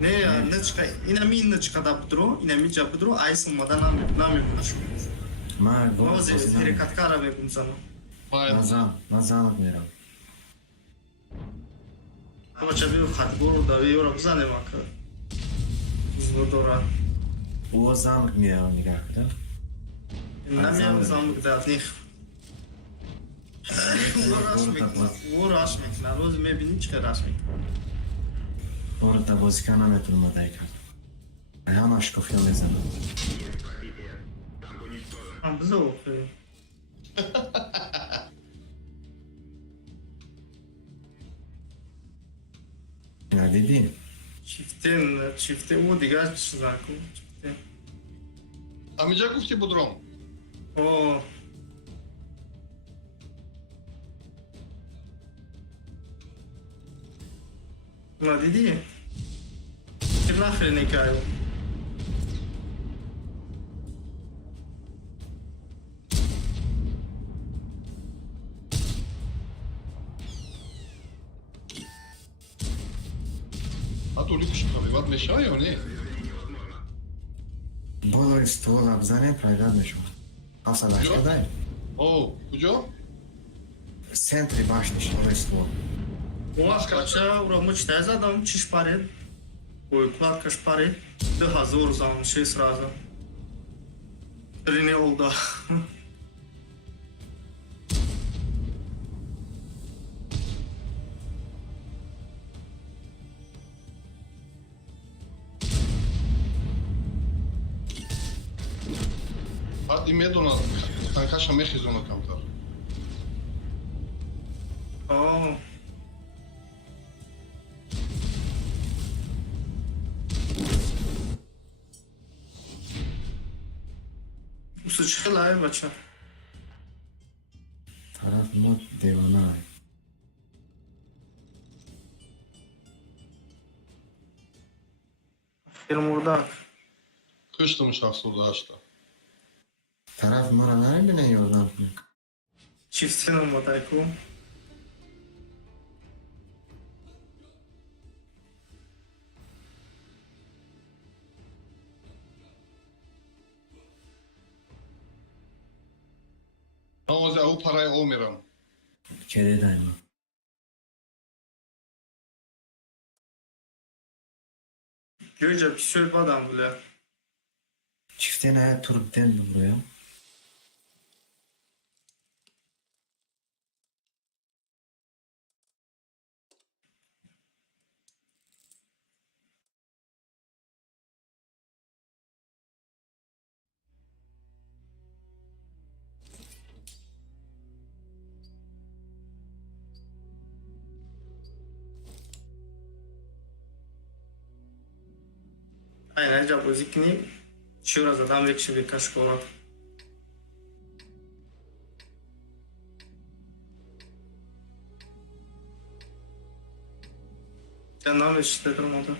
Не, нечка, ина ми нечка да бдро, ина миджа бдро, айс умада намекунаш. من Мозе گفتم перекаткара бегум зана. من زمک میرم. Хоча бил хатбуру да виора бзане мака. Злодора. او زمک میرم نگاه کده. Намям замок да в них. О, рашмек, на роз мебини чиқа рашмек. بارد تا بازی کنم نمیتونم مدعی کرد. همه اشکافی هم میزنم. Ам бзо оқи. ندیدی؟ Чифте, о, дига чизаку. Чифте. Амиҷа гуфти будром. О. На диди. Ти нахрен не каю. Ҳатто ликуш қавиват мешава ё не? بالای ستول هم بزنیم پیداد میشون. حوصلش کجا؟ کدای؟ О, куҷо? سنتری башниш بالای ستول. Уаш кача, ура мучтай задам, чи шпаред. Ой, кладка шпаред. 2000 замши сразу. Рине олда. ҳад ин медонад танкаша мехизона камтар. О. Усучхелай бача. طرف ما دیوانه های. Фермурдак. Куштамш 78. طرف ما را نمیبینه یادم کنه. Чифтена матайку. Ман ҳозир аву параи о мерам. کده دایما. Göja pişöl badam bile. چیفته نه ترک دن بگرویم. Aynen Jabozikni. Şura zadam vekşi bir kaşkolat. Sen ne işte durmadı.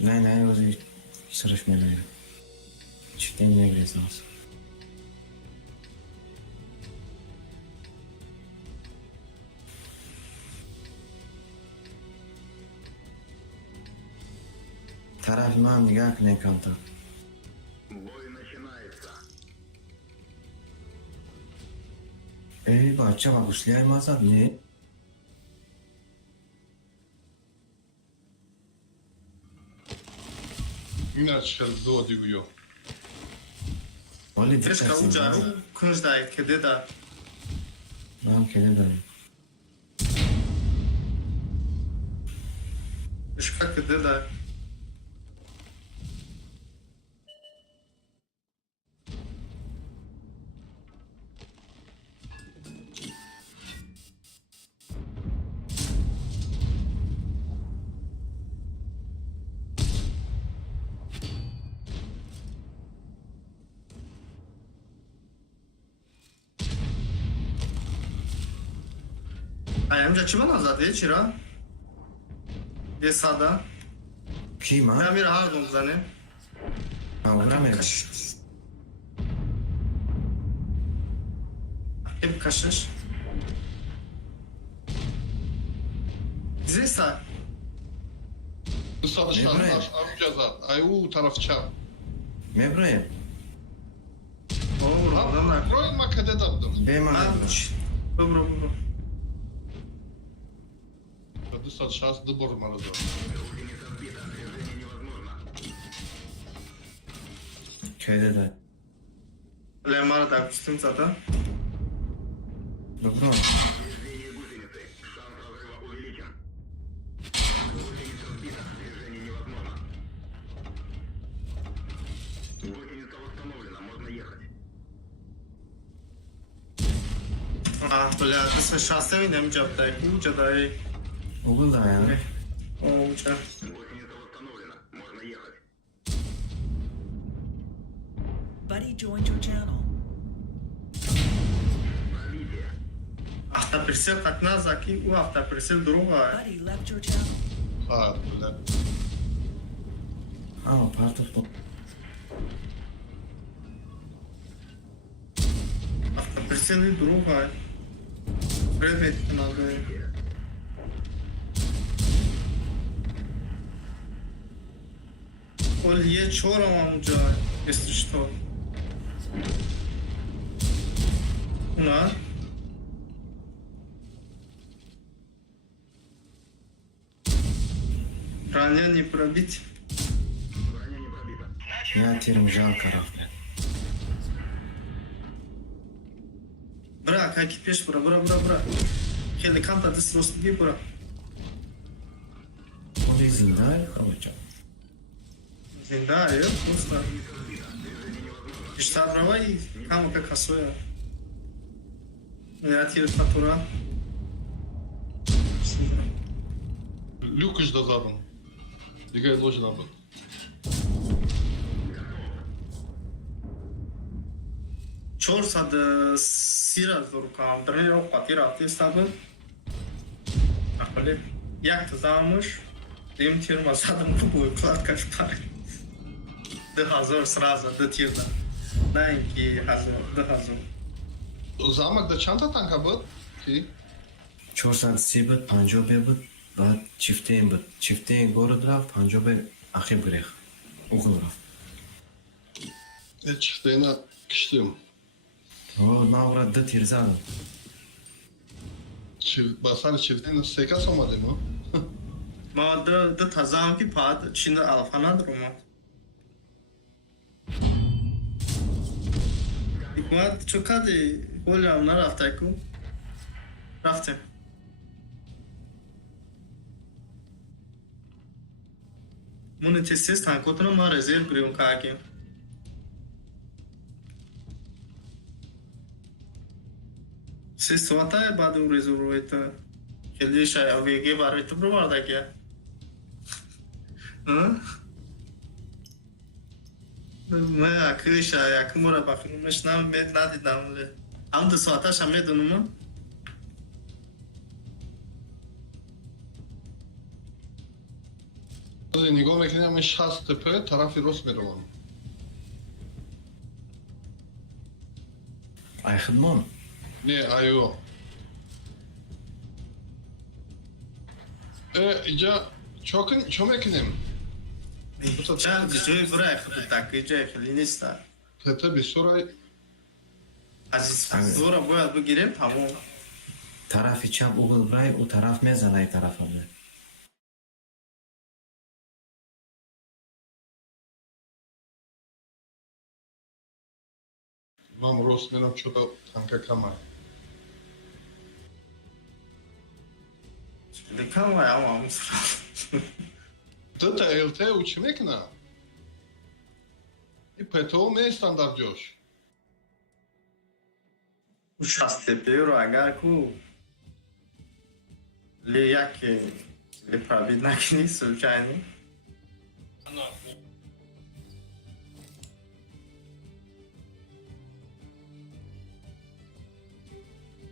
نه نه وزی سرش میره. چیفته نگریزم. طرف ما هم نگاه کنه کمتر. Бой начинается. ای بچه با گوشلی های ما زد نه؟ Иначе хел до дигуё. ولی Fes دیگه kavucaru kınızday kede da. من هم کده داریم. Işka kede da. Ayamca çimen azad çira. Ye sada. Kim ha? Ben bir har domzane. Ha vuramıyor. Hep kaşış. Zesa. Kısa dışarı buraya? aşağı zat. Ay u taraf çap. Mebra'ya. Oo, adamlar. Buraya makade dabdım. Bema Ha, Mebra. Dobro. Kısa dışarı dıbor marazı. Köyde de. Lemara da kustum zaten. Dobro. Движение гусеницы. Шанс разрыва увеличен. Гусеница сбита. Движение невозможно. Гусеница восстановлена. Можно ехать. Ah, bля, ты шасте mi nemcapta. Uca da. Google da yani. Uca. Гусеница восстановлена. Можно ехать. Buddy joined your channel. Пробитие. Автоприсел katna zaki, u автоприсел друга. Buddy left your channel. Ha, böyle. Ama part of bu. Автоприсел друга. Предмет надо. Ol ye çoram amca. Если что. Una. Броня не пробить. Броня не пробита. Ya terim жалко рафля. Бра, как кипиш, бра. Хели канта дис ростги, бра. O da izinde kalacak. Да, я просто. Пишта брава и кама как хасуя. Я тир фатура. Lüküş da zaten. Digay loji nabı. Чор сад сира зуркам, дрэ ок патира тестабы. Ахле. Як ты замуж? Дем тир масадам кубой кладка чпар. Ды hazır сразу, ды тирда. Найки hazır, ды hazır. Zamak da çanta tanka bı ki. 4 saat sibit, panjobe bit, va çifteyin bit. Çifteyin goru draf, panjobe akib grek. Ugul raf. Çiftliğine kıştım. O navra da tirzadım. Basar çiftliğine seka somadı mı? Ma dı tazam ki pad Çin'de alfana durma. İkmat çok hadi hola onlar haftayku. Rafte. Bunu testis tankotuna ma rezerv kırıyorum kaki. Siz suata badu rezerv eta. Kelli şey avege var eta provar da kya. Hı? मैं आखिरी शायद मोरा बाकी में स्नान में ना देता हूँ ले हम तो स्वाता शामिल दोनों में Nigom ekleyen şahs tepe tarafı Rosmerovan. Ay xidmon. Ne ayo. İca çom eklenim. Çan güzel bırak bu takıcı klinista Tete bir soray aziz zora boya bu girelim tamam Tarafı çap ugul bray, o taraf mezalay tarafı bile. vam Rosmerom çoda tanka kama. şimdi kan var ama mısra Tete elte uçmekna. I peto me standart josh. uças tepeiro agar ku le yak le pravi nakini случайно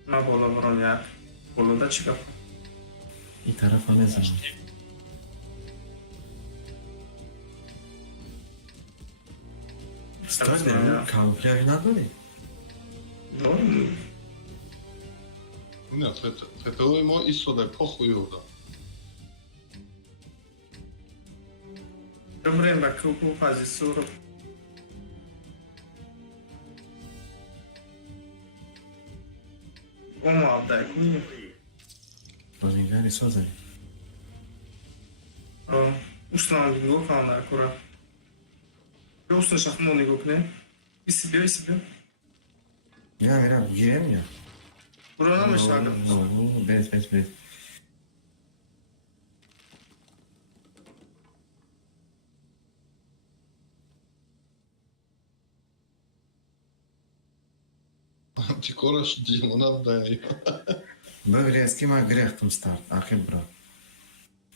na bola bron yak بالودا چی گپ؟ این طرف هم میزنم. استاد دارم کامپلیاژ نداری؟ دارم. Не, цветове мо исто да е похујов да. Добре, ба колку фази суру. Ома абдай куни. بازیگری سازه. Ушнам нигоҳ кунам дар кора. Бё устун шахмо нигоҳ кунем. Иси бё. Я میرم گیرم یا؟ Буро намешагам. без. Ти кораш димонав да е. بگریز که من گریختم ستارت آخر برا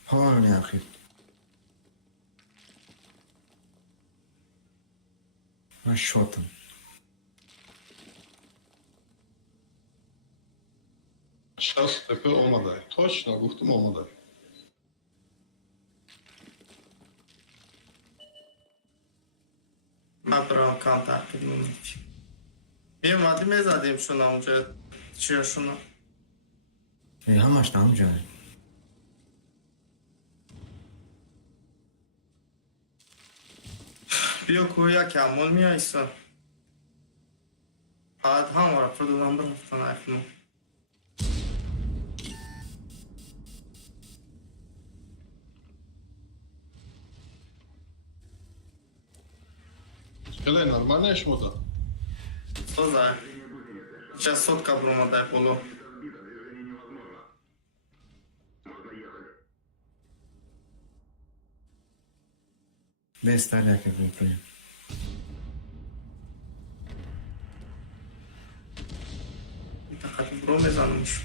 هون آخر من شوتم Шас тепе омадай. Точно гуфтум омадай. من برام کام تحقیل نمید. میومدی میزدیم شونا اونجا. چیه شونا؟ همش tam جای بیا کویا کمال میایسا. بعد هم را پردوم برفتن اکنون. Еле нормально еш мода. Что за? Сейчас сотка брума дай полу. без таля که بکنیم Так, бру میزنمش.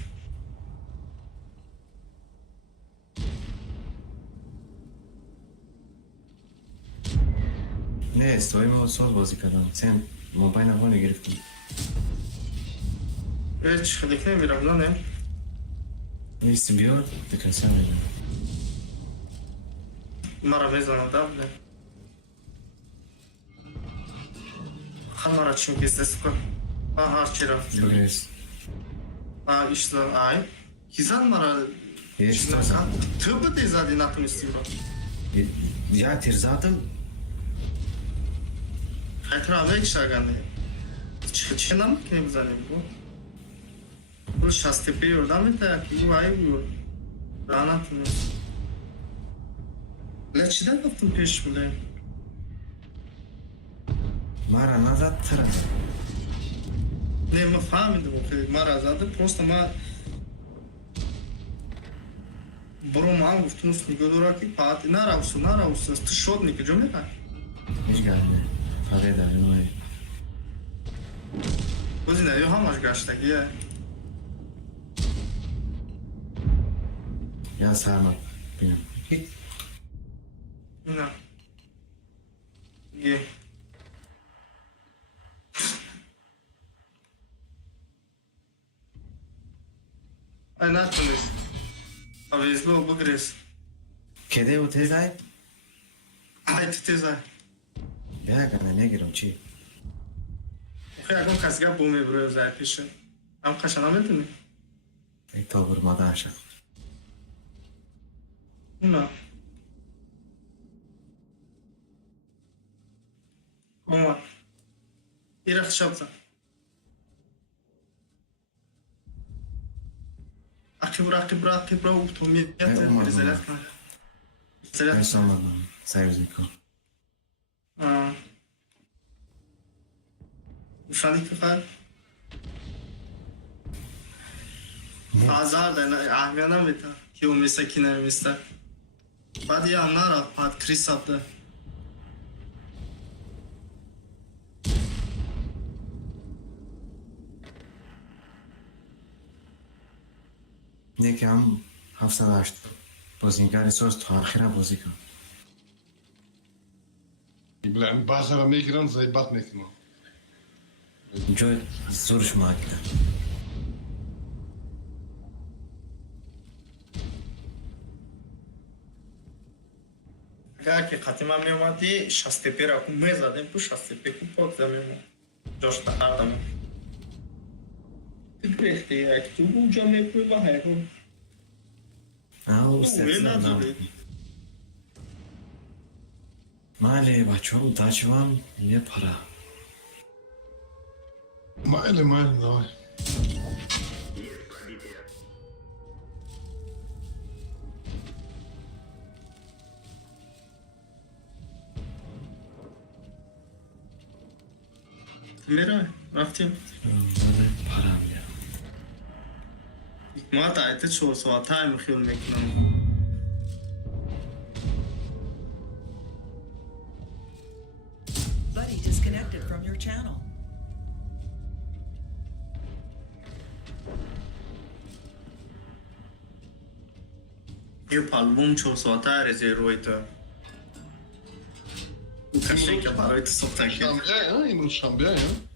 نه استویم و سال بازی کردم سن موبایل نمونه گرفتم هیچ خیلی نمیرم نه؟ نیستی بیاد بکرسم میدم مرا میزنم دبله. خمارا چون کسی کن. هرچی رفت. بگریز işte ay. Hizan mara. Işte Tıbbı da izadi natım istiyorum. ya تیر زدم Hatıra ve şaganı. Çıkışına mı ki bizanım bu? Bu şastepe yordan mı da ki bu ay bu. Ranatım. Leçiden yaptım peş bile. مرا نزد تر Не, мы фамилию мара зады, просто ма Бруман гуфтунус нигодораки пати наравс, ты шотники ҷумлека. هیچ گرمه فقط در نوعی Узина, ё ҳамаш гаштагие. یا سرما بینم Ина. Ге. Ай, натунис. Авезло бугрес. کده او تیزای؟ Ай, ты тезай. بیا کنه نگیرم چی؟ Охи, ягон касга буме бро зай пише. Ам қашана метуни? ای تا برماده عشق Ина. Ома. Ирах шабза. Акибра, утомият резалят кан. من سامدم سیوز میکن Ушани кафар. Азар да ахмена мета. Ки он меса ки не меса. Бад я нара пад крисапда. یکی هم 708 بازیگری ساز تا آخره بازی کن И блин, базара не играм, заебат некima. جای زورش ماکیده که قطیما میومدی 60 را کو میزدیم تو 60 کو پاک زمین جاش تقدم گرفتی یک تو اونجا میپوی با هیرون او وی نداری مالی بچه هم داچوام میپره Майли, давай. Есть пробитие. میره رفتیم میپرم یا ما تا 4 ساعت تایم خیل میکنم Buddy disconnected from your channel. یه پالبوم 4 ساعت رزروی تو کشی که برای تو صبح تکیه Şambiya ya, İmrul Şambiya ya.